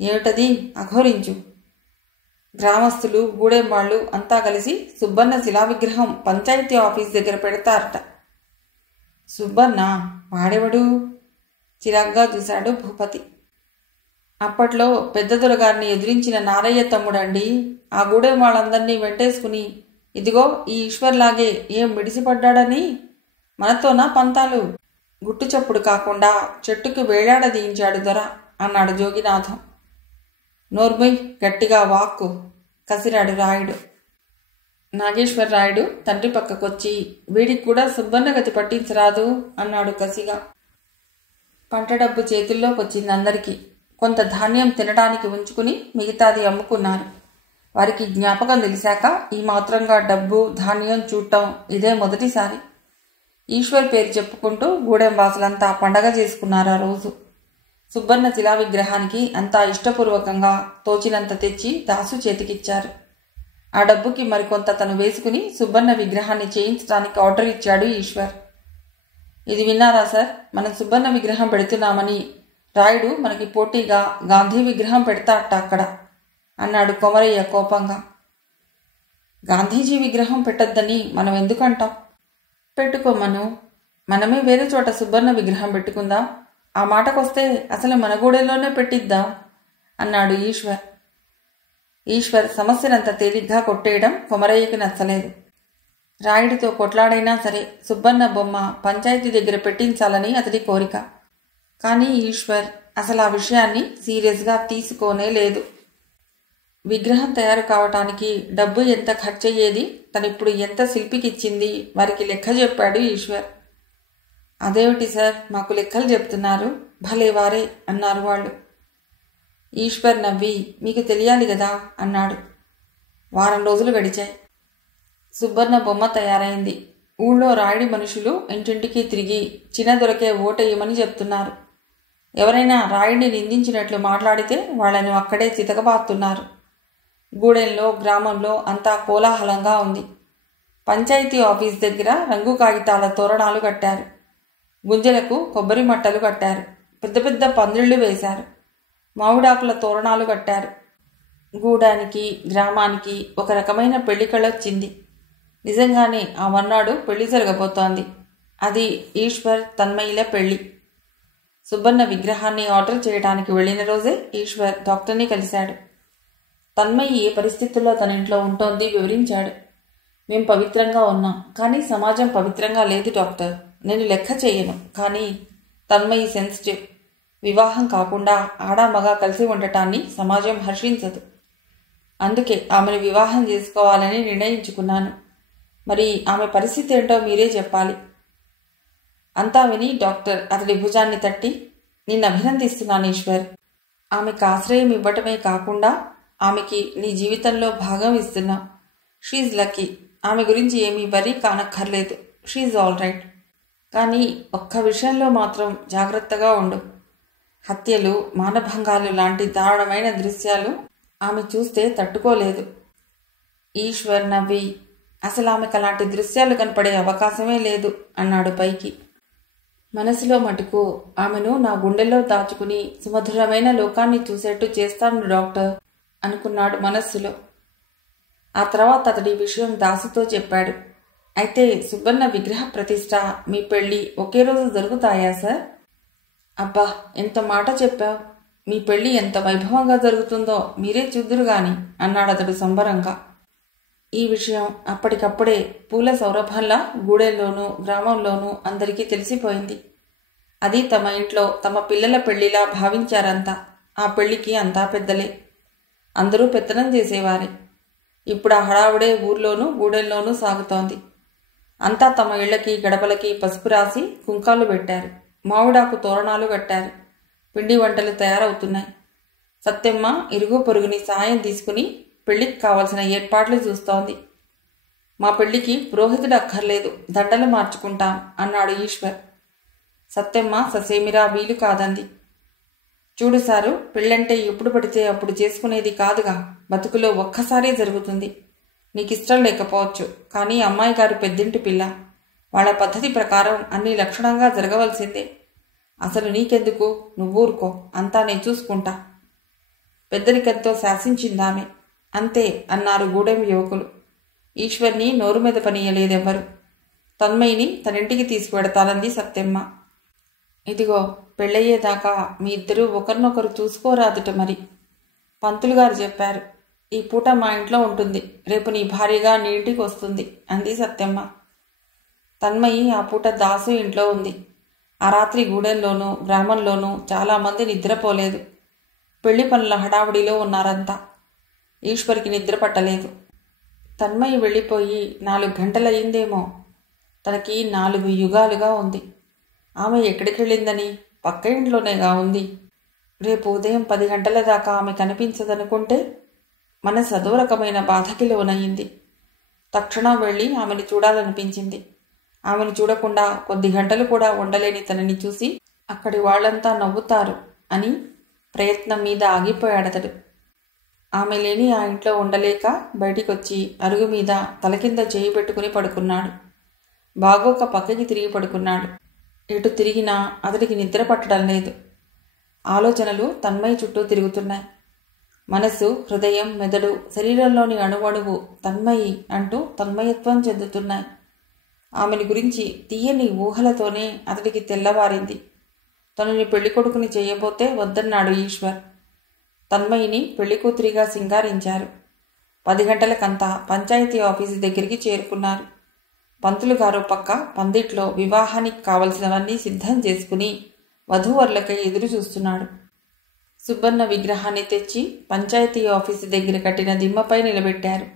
ఏమిటది? అఘోరించు. గ్రామస్తులు, గూడెంవాళ్లు అంతా కలిసి సుబ్బన్న శిలా విగ్రహం పంచాయతీ ఆఫీస్ దగ్గర పెడతారట. సుబ్బన్న? వాడెవడు? చిరాగ్గా చూశాడు భూపతి. అప్పట్లో పెద్ద దొరగారిని ఎదిరించిన నారయ్య తమ్ముడండి. ఆ గూడెం వాళ్ళందరినీ వెంటేసుకుని ఇదిగో ఈ ఈశ్వర్లాగే ఏం మిడిసిపడ్డాడని మనతోనా పంతాలు? గుట్టు చప్పుడు కాకుండా చెట్టుకు వేలాడదీయించాడు దొర అన్నాడు జోగినాథం. నోర్మయ్, గట్టిగా వాక్కు కసిరాడు రాయుడు. నాగేశ్వరరాయుడు తండ్రి పక్కకొచ్చి, వీడికి కూడా సుబ్బన్న గతి పట్టించరాదు అన్నాడు కసిగా. పంట డబ్బు చేతుల్లోకొచ్చింది అందరికీ. కొంత ధాన్యం తినడానికి ఉంచుకుని మిగతాది అమ్ముకున్నారు. వారికి జ్ఞాపకం తెలిసాక ఈ మాత్రంగా డబ్బు ధాన్యం చూడటం ఇదే మొదటిసారి. ఈశ్వర్ పేరు చెప్పుకుంటూ గూడెం వాసులంతా పండగ చేసుకున్నారు ఆ రోజు. సుబ్బన్న శిలా విగ్రహానికి అంతా ఇష్టపూర్వకంగా తోచినంత తెచ్చి దాసు చేతికిచ్చారు. ఆ డబ్బుకి మరికొంత తను వేసుకుని సుబ్బన్న విగ్రహాన్ని చేయించడానికి ఆర్డర్ ఇచ్చాడు ఈశ్వర్. ఇది విన్నారా సార్? మనం సుబ్బన్న విగ్రహం పెడుతున్నామని రాయుడు మనకి పోటీగా గాంధీ విగ్రహం పెడతాట అక్కడ అన్నాడు కొమరయ్య కోపంగా. గాంధీజీ విగ్రహం పెట్టద్దని మనం ఎందుకంటాం? పెట్టుకోమను. మనమే వేరే చోట సుబ్బన్న విగ్రహం పెట్టుకుందాం. ఆ మాటకొస్తే అసలు మన గూడెల్లోనే పెట్టిద్దాం అన్నాడు ఈశ్వర్. ఈశ్వర్ సమస్యనంత తేలిగ్గా కొట్టేయడం కొమరయ్యకి నచ్చలేదు. రాయుడితో కొట్లాడైనా సరే సుబ్బన్న బొమ్మ పంచాయతీ దగ్గర పెట్టించాలని అతడి కోరిక. కానీ ఈశ్వర్ అసలు ఆ విషయాన్ని సీరియస్గా తీసుకోనే లేదు. విగ్రహం తయారు కావటానికి డబ్బు ఎంత ఖర్చయ్యేది, తనిప్పుడు ఎంత శిల్పికిచ్చింది వారికి లెక్క చెప్పాడు ఈశ్వర్. అదేమిటి సార్, మాకు లెక్కలు చెప్తున్నారు? భలేవారే అన్నారు వాళ్ళు. ఈశ్వర్ నవ్వి, మీకు తెలియాలి కదా అన్నాడు. వారం రోజులు గడిచాయి. సుబ్బన్న బొమ్మ తయారైంది. ఊళ్ళో రాయుడి మనుషులు ఇంటింటికి తిరిగి చిన్న దొరకే ఓటేయమని చెప్తున్నారు. ఎవరైనా రాయుడిని నిందించినట్లు మాట్లాడితే వాళ్లను అక్కడే చితకబాతున్నారు. గూడెంలో గ్రామంలో అంతా కోలాహలంగా ఉంది. పంచాయతీ ఆఫీస్ దగ్గర రంగు కాగితాల తోరణాలు కట్టారు. గుంజలకు కొబ్బరి మట్టలు కట్టారు. పెద్ద పెద్ద పందిళ్లు వేశారు. మామిడాకుల తోరణాలు కట్టారు. గూడానికి గ్రామానికి ఒక రకమైన పెళ్లి కళొచ్చింది. నిజంగానే ఆ మర్నాడు పెళ్లి జరగబోతోంది. అది ఈశ్వర్ తన్మయిల పెళ్లి. సుబ్బన్న విగ్రహాన్ని ఆర్డర్ చేయడానికి వెళ్లిన రోజే ఈశ్వర్ డాక్టర్ని కలిశాడు. తన్మయి ఏ పరిస్థితుల్లో తన ఇంట్లో ఉంటోంది వివరించాడు. మేం పవిత్రంగా ఉన్నాం, కానీ సమాజం పవిత్రంగా లేదు డాక్టర్. నేను లెక్క చేయను, కానీ తన్మయి సెన్సిటివ్. వివాహం కాకుండా ఆడా మగ కలిసి ఉండటాన్ని సమాజం హర్షించదు. అందుకే ఆమెను వివాహం చేసుకోవాలని నిర్ణయించుకున్నాను. మరి ఆమె పరిస్థితి ఏంటో మీరే చెప్పాలి. అంతా విని డాక్టర్ అతడి భుజాన్ని తట్టి, నిన్ను అభినందిస్తున్నాను ఈశ్వర్. ఆమెకు ఆశ్రయం ఇవ్వటమే కాకుండా ఆమెకి నీ జీవితంలో భాగం ఇస్తున్నావు. She's lucky. ఆమె గురించి ఏమీ వరీ కానక్కర్లేదు. She's all right. కానీ ఒక్క విషయంలో మాత్రం జాగ్రత్తగా ఉండు. హత్యలు, మానభంగాలు లాంటి దారుణమైన దృశ్యాలు ఆమె చూస్తే తట్టుకోలేదు. ఈశ్వర్ నవ్వి, అసలు ఆమెకు అలాంటి దృశ్యాలు కనపడే అవకాశమే లేదు అన్నాడు పైకి. మనసులో మటుకు ఆమెను నా గుండెల్లో దాచుకుని సుమధురమైన లోకాన్ని చూసేట్టు చేస్తాను డాక్టర్ అనుకున్నాడు మనస్సులో. ఆ తర్వాత అతడి విషయం దాసుతో చెప్పాడు. అయితే సుబ్బన్న విగ్రహ ప్రతిష్ఠ, మీ పెళ్లి ఒకే రోజు జరుగుతాయా సార్? అబ్బా, ఎంత మాట చెప్పావు. మీ పెళ్లి ఎంత వైభవంగా జరుగుతుందో మీరే చూద్దురు గాని అన్నాడు అతడు సంబరంగా. ఈ విషయం అప్పటికప్పుడే పూల సౌరభంలా గూడెల్లోనూ గ్రామంలోనూ అందరికీ తెలిసిపోయింది. అది తమ ఇంట్లో తమ పిల్లల పెళ్లిలా భావించారంతా. ఆ పెళ్లికి అంతా పెద్దలే, అందరూ పెత్తనం చేసేవారే. ఇప్పుడు ఆ హడావుడే ఊర్లోనూ గూడెల్లోనూ సాగుతోంది. అంతా తమ ఇళ్లకి గడపలకి పసుపు రాసి కుంకాలు పెట్టారు. మామిడాకు తోరణాలు కట్టారు. పిండి వంటలు తయారవుతున్నాయి. సత్యమ్మ ఇరుగు పొరుగుని సాయం తీసుకుని పెళ్లికి కావలసిన ఏర్పాట్లు చూస్తోంది. మా పెళ్లికి పురోహితుడు అక్కర్లేదు, దండలు మార్చుకుంటాం అన్నాడు ఈశ్వర్. సత్యమ్మ ససేమిరా వీలు కాదంది. చూడు సారు, పెళ్ళంటే ఎప్పుడు పడితే అప్పుడు చేసుకునేది కాదుగా, బతుకులో ఒక్కసారే జరుగుతుంది. నీకిష్టం లేకపోవచ్చు, కానీ అమ్మాయి గారు పెద్దింటి పిల్ల. వాళ్ళ పద్ధతి ప్రకారం అన్ని లక్షణంగా జరగవలసిందే. అసలు నీకెందుకు, నువ్వూరుకో, అంతా నేను చూసుకుంటా. పెద్దరికంతో శాసించిందామె. అంతే అన్నారు గూడెం యువకులు. ఈశ్వర్ని నోరు మీద పనియలేదెవ్వరు. తన్మయిని తనింటికి తీసుకువెడతానంది సత్యమ్మ. ఇదిగో, పెళ్ళయ్యేదాకా మీ ఇద్దరూ ఒకరినొకరు చూసుకోరాదుట మరి. పంతులు గారు చెప్పారు. ఈ పూట మా ఇంట్లో ఉంటుంది, రేపు నీ భార్యగా నీ ఇంటికి వస్తుంది అంది సత్యమ్మ. తన్మయి ఆ పూట దాసు ఇంట్లో ఉంది. ఆ రాత్రి గూడెంలోనూ గ్రామంలోనూ చాలామంది నిద్రపోలేదు. పెళ్లి పనుల హడావుడిలో ఉన్నారంతా. ఈశ్వర్కి నిద్ర పట్టలేదు. తన్మయి వెళ్ళిపోయి 4 గంటలయ్యిందేమో. తనకి 4 యుగాలుగా ఉంది. ఆమె ఎక్కడికెళ్ళిందని పక్క ఇంట్లోనేగా ఉంది. రేపు ఉదయం 10 గంటల దాకా ఆమె కనిపించదనుకుంటే మనసు అదో రకమైన బాధకి లోనయింది. తక్షణం వెళ్ళి ఆమెను చూడాలనిపించింది. ఆమెను చూడకుండా కొద్ది గంటలు కూడా ఉండలేని తనని చూసి అక్కడి వాళ్లంతా నవ్వుతారు అని ప్రయత్నం మీద ఆగిపోయాడతడు. ఆమె లేని ఆ ఇంట్లో ఉండలేక బయటికొచ్చి అరుగు మీద తల కింద చేయి పెట్టుకుని పడుకున్నాడు. బాగోక పక్కకి తిరిగి పడుకున్నాడు. ఎటు తిరిగినా అతడికి నిద్ర పట్టడం లేదు. ఆలోచనలు తన్మయి చుట్టూ తిరుగుతున్నాయి. మనసు, హృదయం, మెదడు, శరీరంలోని అణువణువు తన్మయి అంటూ తన్మయత్వం చెందుతున్నాయి. ఆమెని గురించి తీయని ఊహలతోనే అతడికి తెల్లవారింది. తనని పెళ్లికొడుకుని చేయబోతే వద్దన్నాడు ఈశ్వర్. తన్మయిని పెళ్లికూతురిగా సింగారించారు. 10 గంటలకంతా పంచాయతీ ఆఫీసు దగ్గరికి చేరుకున్నారు. పంతులు గారు పక్క పందిట్లో వివాహానికి కావలసినవన్నీ సిద్ధం చేసుకుని వధూవరులకై ఎదురు చూస్తున్నాడు. సుబ్బన్న విగ్రహాన్ని తెచ్చి పంచాయతీ ఆఫీసు దగ్గర కట్టిన దిమ్మపై నిలబెట్టారు.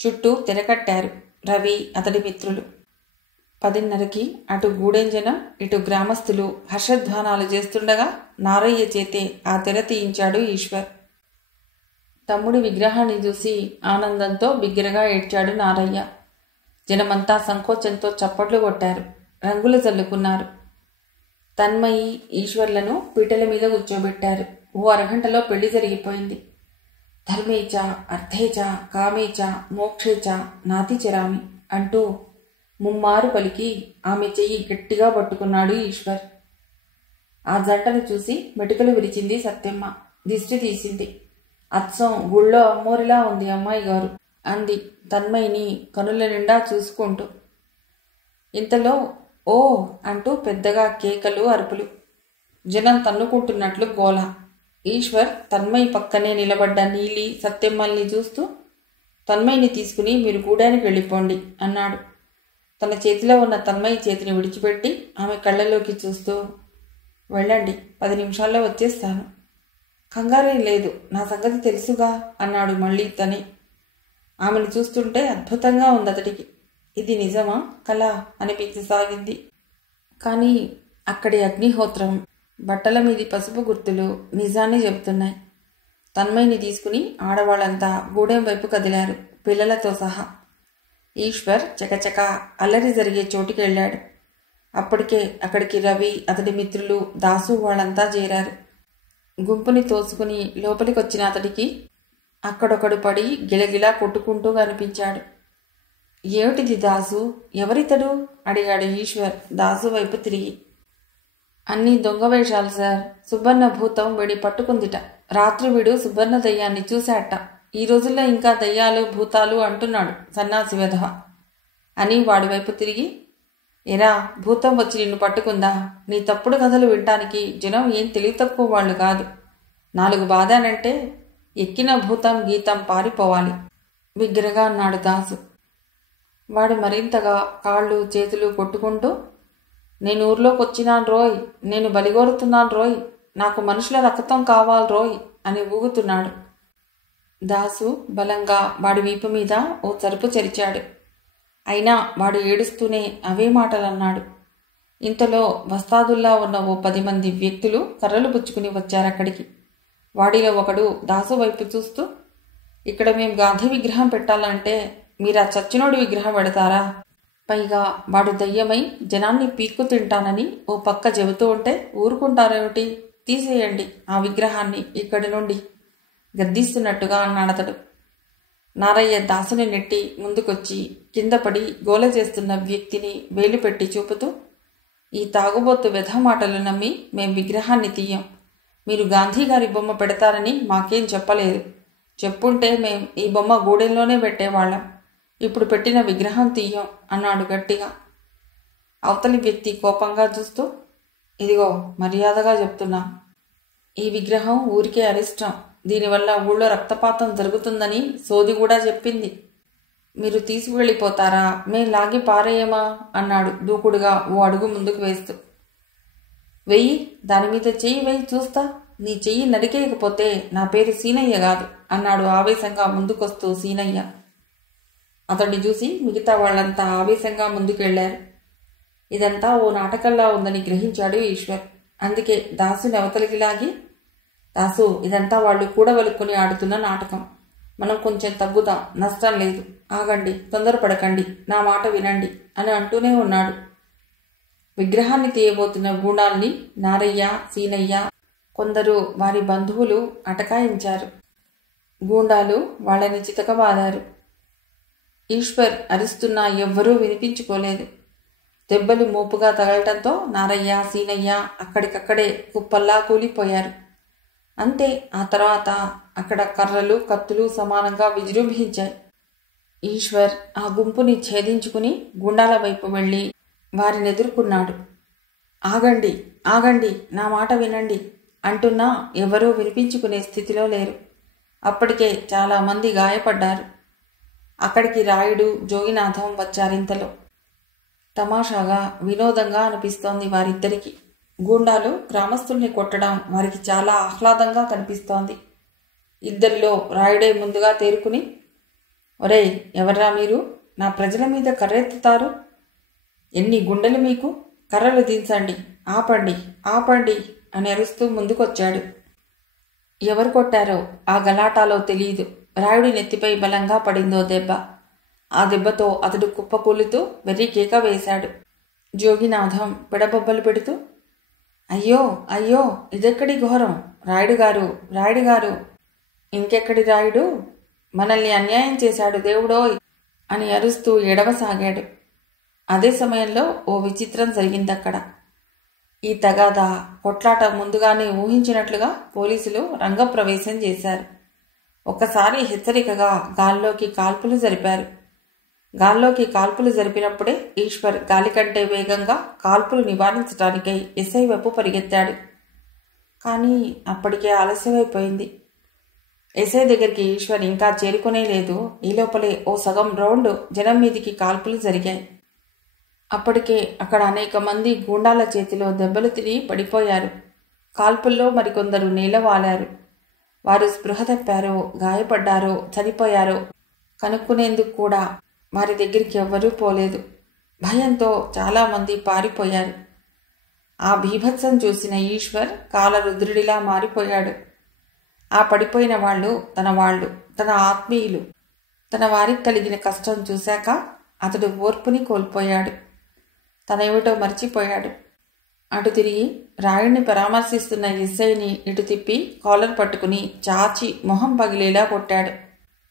చుట్టూ తెరకట్టారు రవి, అతడి మిత్రులు. 10:30కి అటు గూడెంజనం, ఇటు గ్రామస్తులు హర్షధ్వానాలు చేస్తుండగా నారయ్య చేతే ఆ తెర తీయించాడు ఈశ్వర్. తమ్ముడి విగ్రహాన్ని చూసి ఆనందంతో బిగ్గరగా ఏడ్చాడు నారయ్య. జనమంతా సంకోచంతో చప్పట్లు కొట్టారు, రంగులు చల్లుకున్నారు. తన్మయి, ఈశ్వర్లను పీటల మీద కూర్చోబెట్టారు. ఓ అరగంటలో పెళ్లి జరిగిపోయింది. ధర్మేచ, అర్థేచ, కామేచ, మోక్షేచ, నాతిచరామి అంటూ ముమ్మారు పలికి ఆమె చెయ్యి గట్టిగా పట్టుకున్నాడు ఈశ్వర్. ఆ జంటను చూసి మెటుకలు విరిచింది సత్యమ్మ. దిష్టి తీసింది. అచ్చం గుళ్ళో అమ్మోరిలా ఉంది అమ్మాయి గారు అంది తన్మయిని కనుల నిండా చూసుకుంటూ. ఇంతలో ఓ అంటూ పెద్దగా కేకలు, అరుపులు. జనం తన్నుకుంటున్నట్లు గోల. ఈశ్వర్ తన్మయి పక్కనే నిలబడ్డ నీలి, సత్యమ్మల్ని చూస్తూ తన్మయిని తీసుకుని మీరు గూడానికి వెళ్ళిపోండి అన్నాడు. తన చేతిలో ఉన్న తన్మయి చేతిని విడిచిపెట్టి ఆమె కళ్ళలోకి చూస్తూ వెళ్ళండి, 10 నిమిషాల్లో వచ్చేస్తాను. కంగారేం లేదు, నా సంగతి తెలుసుగా అన్నాడు మళ్ళీ తనే. ఆమెను చూస్తుంటే అద్భుతంగా ఉంది అతడికి. ఇది నిజమా, కళ అనిపించసాగింది. కానీ అక్కడి అగ్నిహోత్రం, బట్టల మీది పసుపు గుర్తులు నిజాన్ని చెబుతున్నాయి. తన్మయిని తీసుకుని ఆడవాళ్ళంతా గూడెం వైపు కదిలారు, పిల్లలతో సహా. ఈశ్వర్ చకచక అల్లరి జరిగే చోటుకి వెళ్ళాడు. అప్పటికే అక్కడికి రవి, అతడి మిత్రులు, దాసు వాళ్ళంతా చేరారు. గుంపుని తోసుకుని లోపలికొచ్చిన అతడికి అక్కడొకడు పడి గిలగిలా కొట్టుకుంటూ కనిపించాడు. ఏమిటిది దాసు, ఎవరితడు అడిగాడు ఈశ్వర్ దాసు వైపు తిరిగి. అన్నీ దొంగ వేషాలు సార్. సుబ్బన్న భూతం వీడి పట్టుకుందిట. రాత్రి వీడు సుబ్బన్న దయ్యాన్ని చూశాట. ఈ రోజుల్లో ఇంకా దయ్యాలు భూతాలు అంటున్నాడు సన్నాసి వెధవ అని వాడి వైపు తిరిగి, ఎరా భూతం వచ్చి నిన్ను పట్టుకుందా? నీ తప్పుడు కథలు వినటానికి జనం ఏం తెలివి తక్కువ వాళ్ళు కాదు. 4 బాధానంటే ఎక్కిన భూతం గీతం పారిపోవాలి బిగ్గరగా అన్నాడు దాసు. వాడు మరింతగా కాళ్ళు చేతులు కొట్టుకుంటూ, నేను ఊర్లోకి వచ్చినాను రోయ్, నేను బలిగోరుతున్నాను రోయ్, నాకు మనుషుల రక్తం కావాలి రోయ్ అని ఊగుతున్నాడు. దాసు బలంగా వాడి వీపు మీద ఓ చరుపు చరిచాడు. అయినా వాడు ఏడుస్తూనే అవే మాటలన్నాడు. ఇంతలో వస్తాదుల్లా ఉన్న ఓ 10 మంది వ్యక్తులు కర్రలు పుచ్చుకుని వచ్చారక్కడికి. వాడిలో ఒకడు దాసు వైపు చూస్తూ, ఇక్కడ మేం గాంధీ విగ్రహం పెట్టాలంటే మీరా చచ్చినోడి విగ్రహం పెడతారా? పైగా వాడు దయ్యమై జనాన్ని పీక్కు తింటానని ఓ పక్క చెబుతూ ఉంటే ఊరుకుంటారేమిటి? తీసేయండి ఆ విగ్రహాన్ని ఇక్కడి నుండి గద్దిస్తున్నట్టుగా అన్నాడతడు. నారయ్య దాసుని నెట్టి ముందుకొచ్చి కింద పడి గోల చేస్తున్న వ్యక్తిని వేలు పెట్టి చూపుతూ, ఈ తాగుబోతు వ్యధ మాటలు నమ్మి మేం విగ్రహాన్ని తీయం. మీరు గాంధీగారి బొమ్మ పెడతారని మాకేం చెప్పలేదు. చెప్పుంటే మేం ఈ బొమ్మ గూడెంలోనే పెట్టేవాళ్ళం. ఇప్పుడు పెట్టిన విగ్రహం తీయం అన్నాడు గట్టిగా. అవతలి వ్యక్తి కోపంగా చూస్తూ, ఇదిగో మర్యాదగా చెప్తున్నా, ఈ విగ్రహం ఊరికే అరిష్టం. దీనివల్ల ఊళ్ళో రక్తపాతం జరుగుతుందని సోది కూడా చెప్పింది. మీరు తీసుకువెళ్ళిపోతారా, మేం లాగి పారేయమా అన్నాడు దూకుడుగా ఓ అడుగు ముందుకు వేస్తూ. వెయ్యి, దానిమీద చెయ్యి వెయ్యి చూస్తా. నీ చెయ్యి నరికేయకపోతే నా పేరు సీనయ్య కాదు అన్నాడు ఆవేశంగా ముందుకొస్తూ సీనయ్య. అతన్ని చూసి మిగతా వాళ్ళంతా ఆవేశంగా ముందుకెళ్లారు. ఇదంతా ఓ నాటకంలా ఉందని గ్రహించాడు ఈశ్వర్. అందుకే దాసుని అవతలికి లాగి, దాసు, ఇదంతా వాళ్ళు కూడవలుక్కుని ఆడుతున్న నాటకం. మనం కొంచెం తగ్గుదాం, నష్టం లేదు. ఆగండి, తొందరపడకండి, నా మాట వినండి అని అంటూనే ఉన్నాడు. విగ్రహాన్ని తీయబోతున్న గూండాల్ని నారయ్య, సీనయ్య, కొందరు వారి బంధువులు అటకాయించారు. గూండాలు వాళ్ళని చితకబాదారు. ఈశ్వర్ అరుస్తున్నా ఎవ్వరూ వినిపించుకోలేదు. దెబ్బలు మోపుగా తగలటంతో నారయ్య, సీనయ్య అక్కడికక్కడే కుప్పల్లా కూలిపోయారు. అంతే. ఆ తర్వాత అక్కడ కర్రలు, కత్తులు సమానంగా విజృంభించాయి. ఈశ్వర్ ఆ గుంపుని ఛేదించుకుని గుండాల వైపు వెళ్ళి వారిని ఎదుర్కొన్నాడు. ఆగండి, ఆగండి, నా మాట వినండి అంటున్నా ఎవరూ వినిపించుకునే స్థితిలో లేరు. అప్పటికే చాలామంది గాయపడ్డారు. అక్కడికి రాయుడు, జోగినాథం వచ్చారింతలో. తమాషాగా, వినోదంగా అనిపిస్తోంది వారిద్దరికీ. గూండాలు గ్రామస్తుల్ని కొట్టడం వారికి చాలా ఆహ్లాదంగా కనిపిస్తోంది. ఇద్దరిలో రాయుడే ముందుగా తేరుకుని, ఒరేయ్, ఎవర్రా మీరు? నా ప్రజల మీద కర్రెత్తుతారు? ఎన్ని గుండెలు మీకు? కర్రలు దించండి, ఆపండి, ఆపండి అని అరుస్తూ ముందుకొచ్చాడు. ఎవరు కొట్టారో ఆ గలాటాలో తెలియదు. రాయుడి నెత్తిపై బలంగా పడిందో దెబ్బ. ఆ దెబ్బతో అతడు కుప్పకూలుతూ వెర్రి కేక వేశాడు. జోగినాథం పెడబొబ్బలు పెడుతూ, అయ్యో అయ్యో, ఇదెక్కడి ఘోరం! రాయుడు గారు, రాయుడు గారు! ఇంకెక్కడి రాయుడు? మనల్ని అన్యాయం చేశాడు దేవుడోయ్ అని అరుస్తూ ఎడవసాగాడు. అదే సమయంలో ఓ విచిత్రం జరిగిందక్కడ. ఈ తగాదా, కొట్లాట ముందుగానే ఊహించినట్లుగా పోలీసులు రంగప్రవేశం చేశారు. ఒక్కసారి హెచ్చరికగా గాల్లోకి కాల్పులు జరిపారు. గాల్లోకి కాల్పులు జరిపినప్పుడే ఈశ్వర్ గాలి కంటే వేగంగా కాల్పులు నివారించడానికై ఎస్ఐ వైపు పరిగెత్తాడు. కానీ అప్పటికే ఆలస్యమైపోయింది. ఎస్ఐ దగ్గరికి ఈశ్వర్ ఇంకా చేరుకునే లేదు. ఈ లోపలే ఓ సగం రౌండ్ జనం మీదికి కాల్పులు జరిగాయి. అప్పటికే అక్కడ అనేక మంది గూండాల చేతిలో దెబ్బలు తిని పడిపోయారు. కాల్పుల్లో మరికొందరు నేలవాలారు. వారు స్పృహ తప్పారో, గాయపడ్డారో, చనిపోయారో కనుక్కునేందుకు కూడా వారి దగ్గరికి ఎవ్వరూ పోలేదు. భయంతో చాలామంది పారిపోయారు. ఆ బీభత్సం చూసిన ఈశ్వర్ కాలరుద్రుడిలా మారిపోయాడు. ఆ పడిపోయిన వాళ్ళు, తన ఆత్మీయులు, తన వారికి కలిగిన కష్టం చూశాక అతడు ఓర్పుని కోల్పోయాడు. తనేమిటో మర్చిపోయాడు. అటు తిరిగి రాయుడిని పరామర్శిస్తున్న ఎస్ఐని ఇటు తిప్పి కాలర్ పట్టుకుని చాచి మొహం పగిలేలా కొట్టాడు.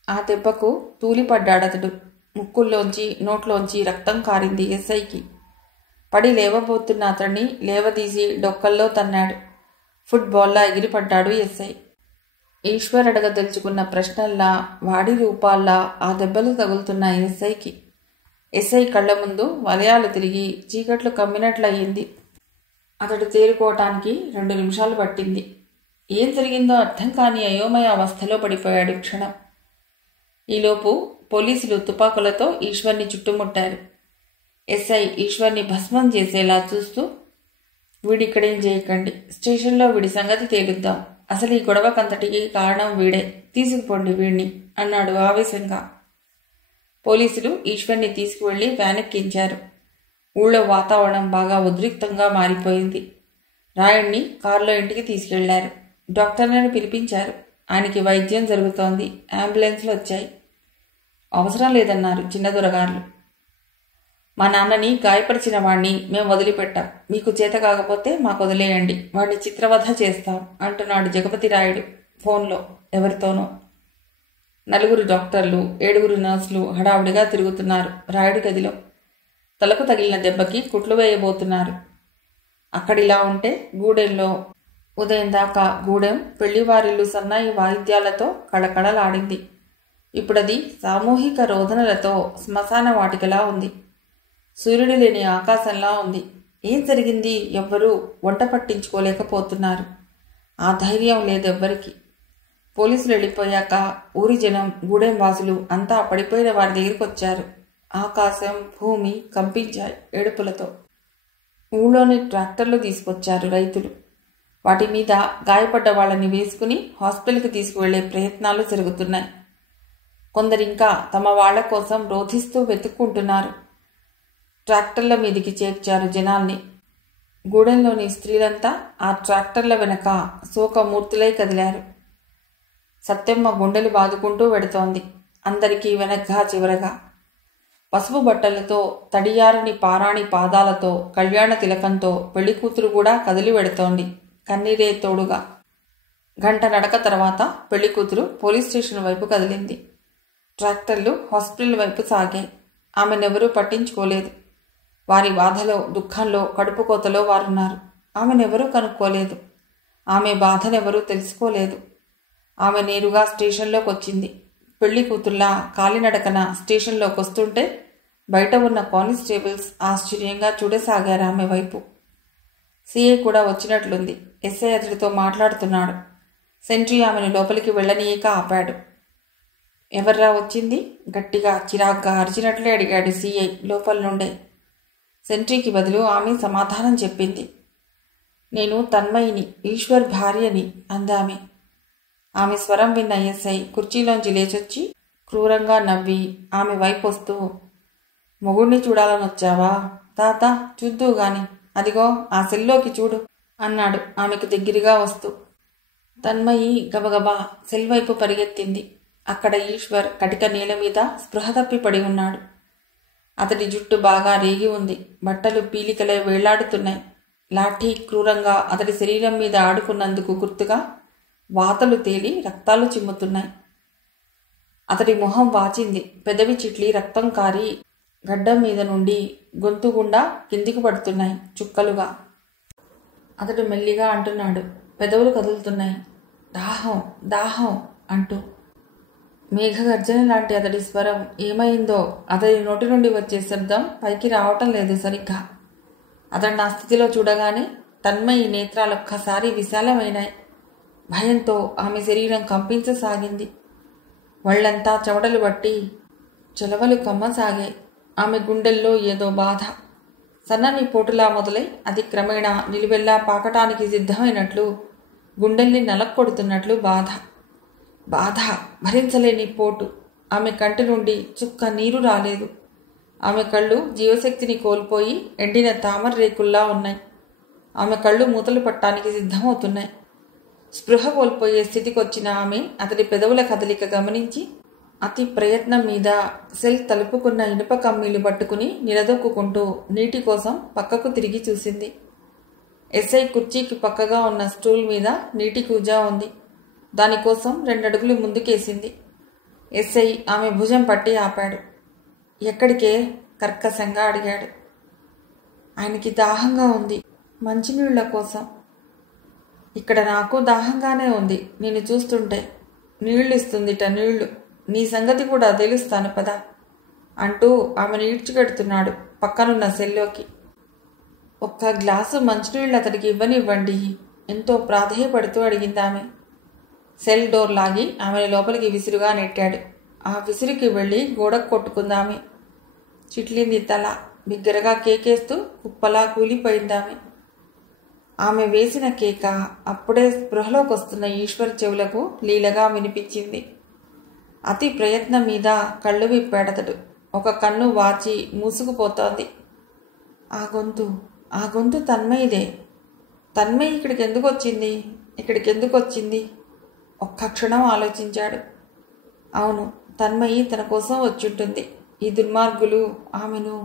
ఆ దెబ్బకు తూలిపడ్డాడతడు. ముక్కుల్లోంచి, నోట్లోంచి రక్తం కారింది ఎస్ఐకి. పడి లేవబోతున్న అతన్ని లేవదీసి డొక్కల్లో తన్నాడు. ఫుట్బాల్లా ఎగిరిపడ్డాడు ఎస్ఐ. ఈశ్వర్ అడగదలుచుకున్న ప్రశ్నల్లా, వాడి రూపాల్లా ఆ దెబ్బలు తగులుతున్న ఎస్ఐకి. ఎస్ఐ కళ్ల ముందు వలయాలు తిరిగి చీకట్లు కమ్మినట్లయింది. అతడు తేరుకోవటానికి 2 నిమిషాలు పట్టింది. ఏం జరిగిందో అర్థం కాని అయోమయ అవస్థలో పడిపోయాడు క్షణం. ఈలోపు పోలీసులు తుపాకులతో ఈశ్వర్ని చుట్టుముట్టారు. ఎస్ఐ ఈశ్వర్ని భస్మం చేసేలా చూస్తూ, వీడిక్కడేం చేయకండి, స్టేషన్లో వీడి సంగతి తేలుద్దాం. అసలు ఈ గొడవకంతటికి కారణం వీడే, తీసుకుపోండి వీడిని అన్నాడు ఆవేశంగా. పోలీసులు ఈశ్వర్ని తీసుకువెళ్లి వ్యానెక్కించారు. ఊళ్ళో వాతావరణం బాగా ఉద్రిక్తంగా మారిపోయింది. రాయుణ్ణి కారులో ఇంటికి తీసుకెళ్లారు. డాక్టర్లను పిలిపించారు. ఆయనకి వైద్యం జరుగుతోంది. అంబులెన్స్లు వచ్చాయి. అవసరం లేదన్నారు చిన్నదొరగారులు. మా నాన్నని గాయపరిచిన వాణ్ణి మేం వదిలిపెట్టాం. మీకు చేత కాకపోతే మాకు వదిలేయండి, వాడిని చిత్రవధ చేస్తాం అంటున్నాడు జగపతి రాయుడు ఫోన్లో ఎవరితోనో. నలుగురు డాక్టర్లు 7 నర్సులు హడావుడిగా తిరుగుతున్నారు రాయుడి గదిలో. తలకు తగిలిన దెబ్బకి కుట్లు వేయబోతున్నారు. అక్కడిలా ఉంటే గూడెంలో ఉదయం దాకా గూడెం పెళ్లివారిల్లు సన్నాయి వాయిద్యాలతో కళకళలాడింది. ఇప్పుడది సామూహిక రోదనలతో శ్మశాన వాటికలా ఉంది. సూర్యుడు లేని ఆకాశంలా ఉంది. ఏం జరిగింది ఎవ్వరూ వంట పట్టించుకోలేకపోతున్నారు. ఆ ధైర్యం లేదెవ్వరికి. పోలీసులు వెళ్ళిపోయాక ఊరి జనం, గూడెం వాసులు అంతా పడిపోయిన వారి దగ్గరికొచ్చారు. ఆకాశం భూమి కంపించాయి ఏడుపులతో. ఊళ్ళోని ట్రాక్టర్లు తీసుకొచ్చారు రైతులు. వాటి మీద గాయపడ్డ వాళ్ళని వేసుకుని హాస్పిటల్కి తీసుకువెళ్లే ప్రయత్నాలు జరుగుతున్నాయి. కొందరింకా తమ వాళ్ల కోసం రోధిస్తూ వెతుక్కుంటున్నారు. ట్రాక్టర్ల మీదికి చేర్చారు జనాల్ని. గూడెంలోని స్త్రీలంతా ఆ ట్రాక్టర్ల వెనక శోకమూర్తులై కదిలారు. సత్యమ్మ గుండెలు బాదుకుంటూ వెడుతోంది. అందరికీ వెనగ్గా చివరగా. పసుపు బట్టలతో, తడియారని పారాణి పాదాలతో, కళ్యాణ తిలకంతో పెళ్లికూతురు కూడా కదిలి వెడుతోంది కన్నీరే తోడుగా. గంట నడక తర్వాత పెళ్లికూతురు పోలీస్ స్టేషన్ వైపు కదిలింది. ట్రాక్టర్లు హాస్పిటల్ వైపు సాగాయి. ఆమెనెవరూ పట్టించుకోలేదు. వారి బాధలో, దుఃఖంలో, కడుపుకోతలో వారున్నారు. ఆమెనెవరూ కనుక్కోలేదు. ఆమె బాధనెవరూ తెలుసుకోలేదు. ఆమె నేరుగా స్టేషన్లోకి వచ్చింది. పెళ్లి కూతుర్లా కాలినడకన స్టేషన్లోకి వస్తుంటే బయట ఉన్న కానిస్టేబుల్స్ ఆశ్చర్యంగా చూడసాగారు ఆమె వైపు. సిఐ కూడా వచ్చినట్లుంది. ఎస్ఐ అతడితో మాట్లాడుతున్నాడు. సెంట్రీ ఆమెను లోపలికి వెళ్ళనీయక ఆపాడు. ఎవర్రా వచ్చింది? గట్టిగా చిరాగ్గా అరిచినట్లే అడిగాడు సిఐ లోపల నుండే. సెంట్రీకి బదులు ఆమె సమాధానం చెప్పింది. నేను తన్మయిని, ఈశ్వర్ భార్యని అందామె. ఆమె స్వరం విన్న ఎస్ఐ కుర్చీలోంచి లేచొచ్చి క్రూరంగా నవ్వి ఆమె వైపు వస్తూ, మొగుణ్ణి చూడాలనొచ్చావా? తాత చూద్దూ గాని, అదిగో ఆ సెల్లోకి చూడు అన్నాడు ఆమెకు దగ్గరగా వస్తూ. తన్మయి గబగబా సెల్ వైపు పరిగెత్తింది. అక్కడ ఈశ్వర్ కటిక నేల మీద స్పృహ తప్పి పడి ఉన్నాడు. అతడి జుట్టు బాగా రేగి ఉంది. బట్టలు పీలికలై వేళ్లాడుతున్నాయి. లాఠీ క్రూరంగా అతడి శరీరం మీద ఆడుకున్నందుకు గుర్తుగా వాతలు తేలి రక్తాలు చిమ్ముతున్నాయి. అతడి మొహం వాచింది. పెదవి చిట్లి రక్తం కారి గడ్డం మీద నుండి గొంతు గుండా కిందికి పడుతున్నాయి చుక్కలుగా. అతడు మెల్లిగా అంటున్నాడు. పెదవులు కదులుతున్నాయి. దాహం దాహం అంటూ. మేఘగర్జన లాంటి అతడి స్వరం ఏమైందో అతడి నోటి నుండి వచ్చే శబ్దం పైకి రావటం లేదు సరిగ్గా. అతడు నా స్థితిలో చూడగానే తన్మయి నేత్రాలొక్కసారి విశాలమైనాయి. భయంతో ఆమె శరీరం కంపించసాగింది. వళ్లంతా చెమటలు బట్టి చెలవలు కమ్మసాగాయి. ఆమె గుండెల్లో ఏదో బాధ. సన్నని పోటులా మొదలై అది క్రమేణా నిలువెల్లా పాకటానికి సిద్ధమైనట్లు, గుండెల్ని నలక్కొడుతున్నట్లు బాధ. బాధ, భరించలేని పోటు. ఆమె కంటి నుండి చుక్క నీరు రాలేదు. ఆమె కళ్ళు జీవశక్తిని కోల్పోయి ఎండిన తామర రేకుల్లా ఉన్నాయి. ఆమె కళ్ళు మూతలు పట్టానికి సిద్ధమవుతున్నాయి. స్పృహ కోల్పోయే స్థితికొచ్చిన ఆమె అతడి పెదవుల కదలిక గమనించి అతి ప్రయత్నం మీద సెల్ తలుపుకున్న ఇనుప కమ్మీలు పట్టుకుని నిలదొక్కుంటూ నీటి కోసం పక్కకు తిరిగి చూసింది. ఎస్ఐ కుర్చీకి పక్కగా ఉన్న స్టూల్ మీద నీటి కూజా ఉంది. దానికోసం 2 అడుగులు ముందుకేసింది. ఎస్ఐ ఆమె భుజం పట్టి ఆపాడు. ఎక్కడికే? కర్కశంగా అడిగాడు. ఆయనకి దాహంగా ఉంది, మంచినీళ్ల కోసం. ఇక్కడ నాకు దాహంగానే ఉంది నేను చూస్తుంటే. నీళ్లు ఇస్తుందిట, నీళ్లు. నీ సంగతి కూడా తెలుస్తాను పదా అంటూ ఆమెను ఈడ్చికెడుతున్నాడు పక్కనున్న సెల్లోకి. ఒక్క గ్లాసు మంచినీళ్ళు అతడికి ఇవ్వనివ్వండి ఎంతో ప్రాధేయపడుతూ అడిగిందామె. సెల్ డోర్ లాగి ఆమెను లోపలికి విసురుగా నెట్టాడు. ఆ విసురుకి వెళ్ళి గోడకు కొట్టుకుందామె. చిట్లింది తల. బిగ్గరగా కేకేస్తూ కుప్పలా కూలిపోయిందామె. ఆమె వేసిన కేక అప్పుడే స్పృహలోకి వస్తున్న ఈశ్వర్ చెవులకు లీలగా వినిపించింది. అతి ప్రయత్నం మీద కళ్ళు విప్పాడతడు. ఒక కన్ను వాచి మూసుకుపోతోంది. ఆ గొంతు తన్మయిదే. తన్మయి ఇక్కడికెందుకు వచ్చింది? ఒక్క క్షణం ఆలోచించాడు. అవును, తన్మయి తన కోసం వచ్చుంటుంది. ఈ దుర్మార్గులు ఆమెను.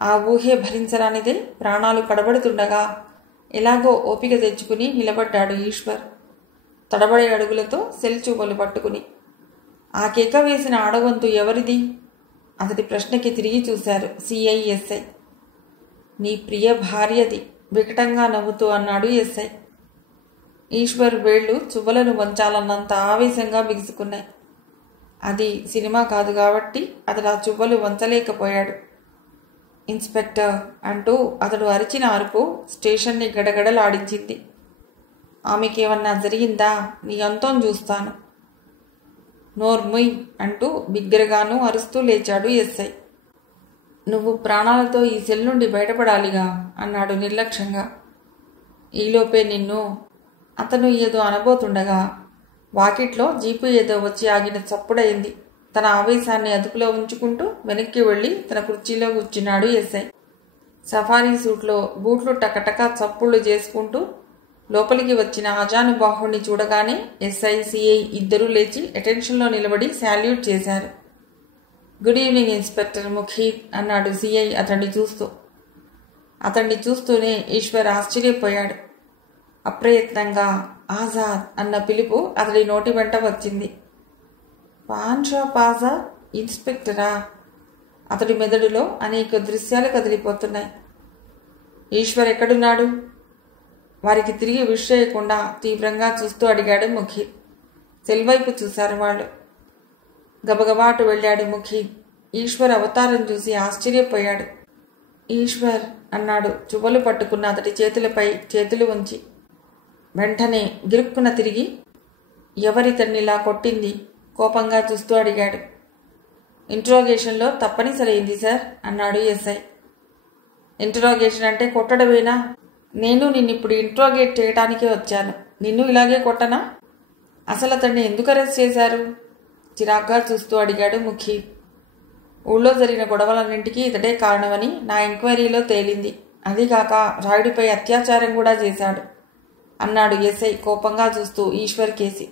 ఆ ఊహే భరించరానిదే ప్రాణాలు కడబడుతుండగా ఎలాగో ఓపిక తెచ్చుకుని నిలబడ్డాడు ఈశ్వర్, తడబడే అడుగులతో సెల్ చూపలు పట్టుకుని. ఆ కేక వేసిన ఆడగొంతు ఎవరిది? అతడి ప్రశ్నకి తిరిగి చూశారు సిఐ ఎస్ఐ. నీ ప్రియ భార్యది వికటంగా నవ్వుతూ అన్నాడు ఎస్ఐ. ఈశ్వర్ వేళ్లు చువ్వలను వంచాలన్నంత ఆవేశంగా బిగుసుకున్నాయి. అది సినిమా కాదు కాబట్టి అతడు ఆ చువ్వలు వంచలేకపోయాడు. ఇన్స్పెక్టర్ అంటూ అతడు అరిచిన అరుపు స్టేషన్ని గడగడలాడించింది. ఆమెకేమన్నా జరిగిందా? నీ అంతం చూస్తాను. నోర్ముయ్ అంటూ బిగ్గరగాను అరుస్తూ లేచాడు ఎస్ఐ. నువ్వు ప్రాణాలతో ఈ సెల్ నుండి బయటపడాలిగా అన్నాడు నిర్లక్ష్యంగా. ఈలోపే నిన్ను. అతను ఏదో అనబోతుండగా వాకిట్లో జీపు ఏదో వచ్చి ఆగిన చప్పుడైంది. తన ఆవేశాన్ని అదుపులో ఉంచుకుంటూ వెనక్కి వెళ్లి తన కుర్చీలో కూర్చున్నాడు ఎస్ఐ. సఫారీ సూట్లో బూట్లు టకటకా చప్పుళ్లు చేసుకుంటూ లోపలికి వచ్చిన ఆజానుబాహుణ్ణి చూడగానే ఎస్ఐ సిఐ ఇద్దరూ లేచి అటెన్షన్లో నిలబడి శాల్యూట్ చేశారు. గుడ్ ఈవినింగ్ ఇన్స్పెక్టర్ ముఖీద్ అన్నాడు సిఐ అతన్ని చూస్తూనే ఈశ్వర్ ఆశ్చర్యపోయాడు. అప్రయత్నంగా ఆజాద్ అన్న పిలుపు అతడి నోటి వెంట వచ్చింది. పాన్ షాప్ ఆజాద్? ఇన్స్పెక్టరా? అతడి మెదడులో అనేక దృశ్యాలు కదిలిపోతున్నాయి. ఈశ్వర్ ఎక్కడున్నాడు? వారికి తిరిగి విష్ చేయకుండా తీవ్రంగా చూస్తూ అడిగాడు ముఖీద్. సెల్ వైపు చూశారు వాళ్ళు. గబగబాటు వెళ్ళాడు ముఖీద్. ఈశ్వర్ అవతారం చూసి ఆశ్చర్యపోయాడు. ఈశ్వర్ అన్నాడు చువ్వలు పట్టుకున్న అతడి చేతులపై చేతులు ఉంచి. వెంటనే గిరుక్కున తిరిగి ఎవరితన్నిలా కొట్టింది కోపంగా చూస్తూ అడిగాడు. ఇంట్రోగేషన్లో తప్పనిసరైంది సార్ అన్నాడు ఎస్ఐ. ఇంట్రోగేషన్ అంటే కొట్టడమేనా? నేను నిన్నిప్పుడు ఇంట్రోగేట్ చేయటానికే వచ్చాను. నిన్ను ఇలాగే కొట్టనా? అసలు అతన్ని ఎందుకు అరెస్ట్ చేశారు? చిరాగ్గా చూస్తూ అడిగాడు ముఖీద్. ఊళ్ళో జరిగిన గొడవలన్నింటికీ ఇతడే కారణమని నా ఎంక్వైరీలో తేలింది. అదీగాక రాయుడిపై అత్యాచారం కూడా చేశాడు అన్నాడు ఎస్ఐ కోపంగా చూస్తూ ఈశ్వర్ కేసి.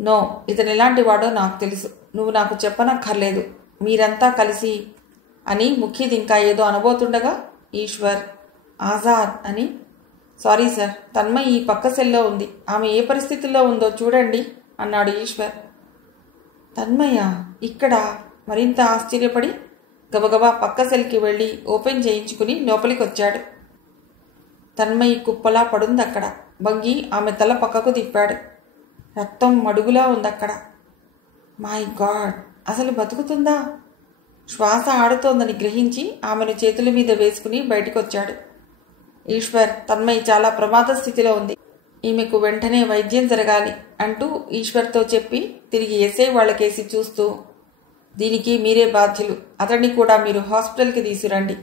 నో, ఇతను ఎలాంటి వాడో నాకు తెలుసు. నువ్వు నాకు చెప్పనక్కర్లేదు. మీరంతా కలిసి అని ముఖీద్ ఇంకా ఏదో అనబోతుండగా ఈశ్వర్ ఆజాద్ అని. సారీ సార్, తన్మయ్ ఈ పక్క సెల్లో ఉంది. ఆమె ఏ పరిస్థితుల్లో ఉందో చూడండి అన్నాడు ఈశ్వర్. తన్మయ్య ఇక్కడ? మరింత ఆశ్చర్యపడి గబగబా పక్క సెల్కి వెళ్ళి ఓపెన్ చేయించుకుని లోపలికి వచ్చాడు. తన్మయి కుప్పలా పడుందక్కడ. వంగి ఆమె తల పక్కకు తిప్పాడు. రక్తం మడుగులా ఉందక్కడ. మై గాడ్, అసలు బతుకుతుందా? శ్వాస ఆడుతోందని గ్రహించి ఆమెను చేతుల మీద వేసుకుని బయటకొచ్చాడు. ఈశ్వర్, తన్మయి చాలా ప్రమాద స్థితిలో ఉంది. ఈమెకు వెంటనే వైద్యం జరగాలి అంటూ ఈశ్వర్తో చెప్పి తిరిగి ఎస్ఐ వాళ్ళకేసి చూస్తూ, దీనికి మీరే బాధ్యులు. అతన్ని కూడా మీరు హాస్పిటల్కి తీసుకురండి.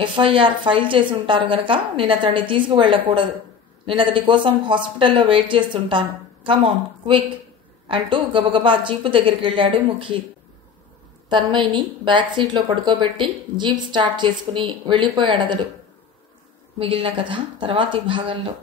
ఎఫ్ఐఆర్ ఫైల్ చేసి ఉంటారు గనక నేను అతన్ని తీసుకువెళ్ళకూడదు. నేను అతడి కోసం హాస్పిటల్లో వెయిట్ చేస్తుంటాను. కమాన్ క్విక్ అంటూ గబగబా జీపు దగ్గరికి వెళ్ళాడు ముఖీద్. తన్మయిని బ్యాక్ సీట్లో పడుకోబెట్టి జీప్ స్టార్ట్ చేసుకుని వెళ్ళిపోయాడతడు. మిగిలిన కథ తర్వాతి భాగంలో.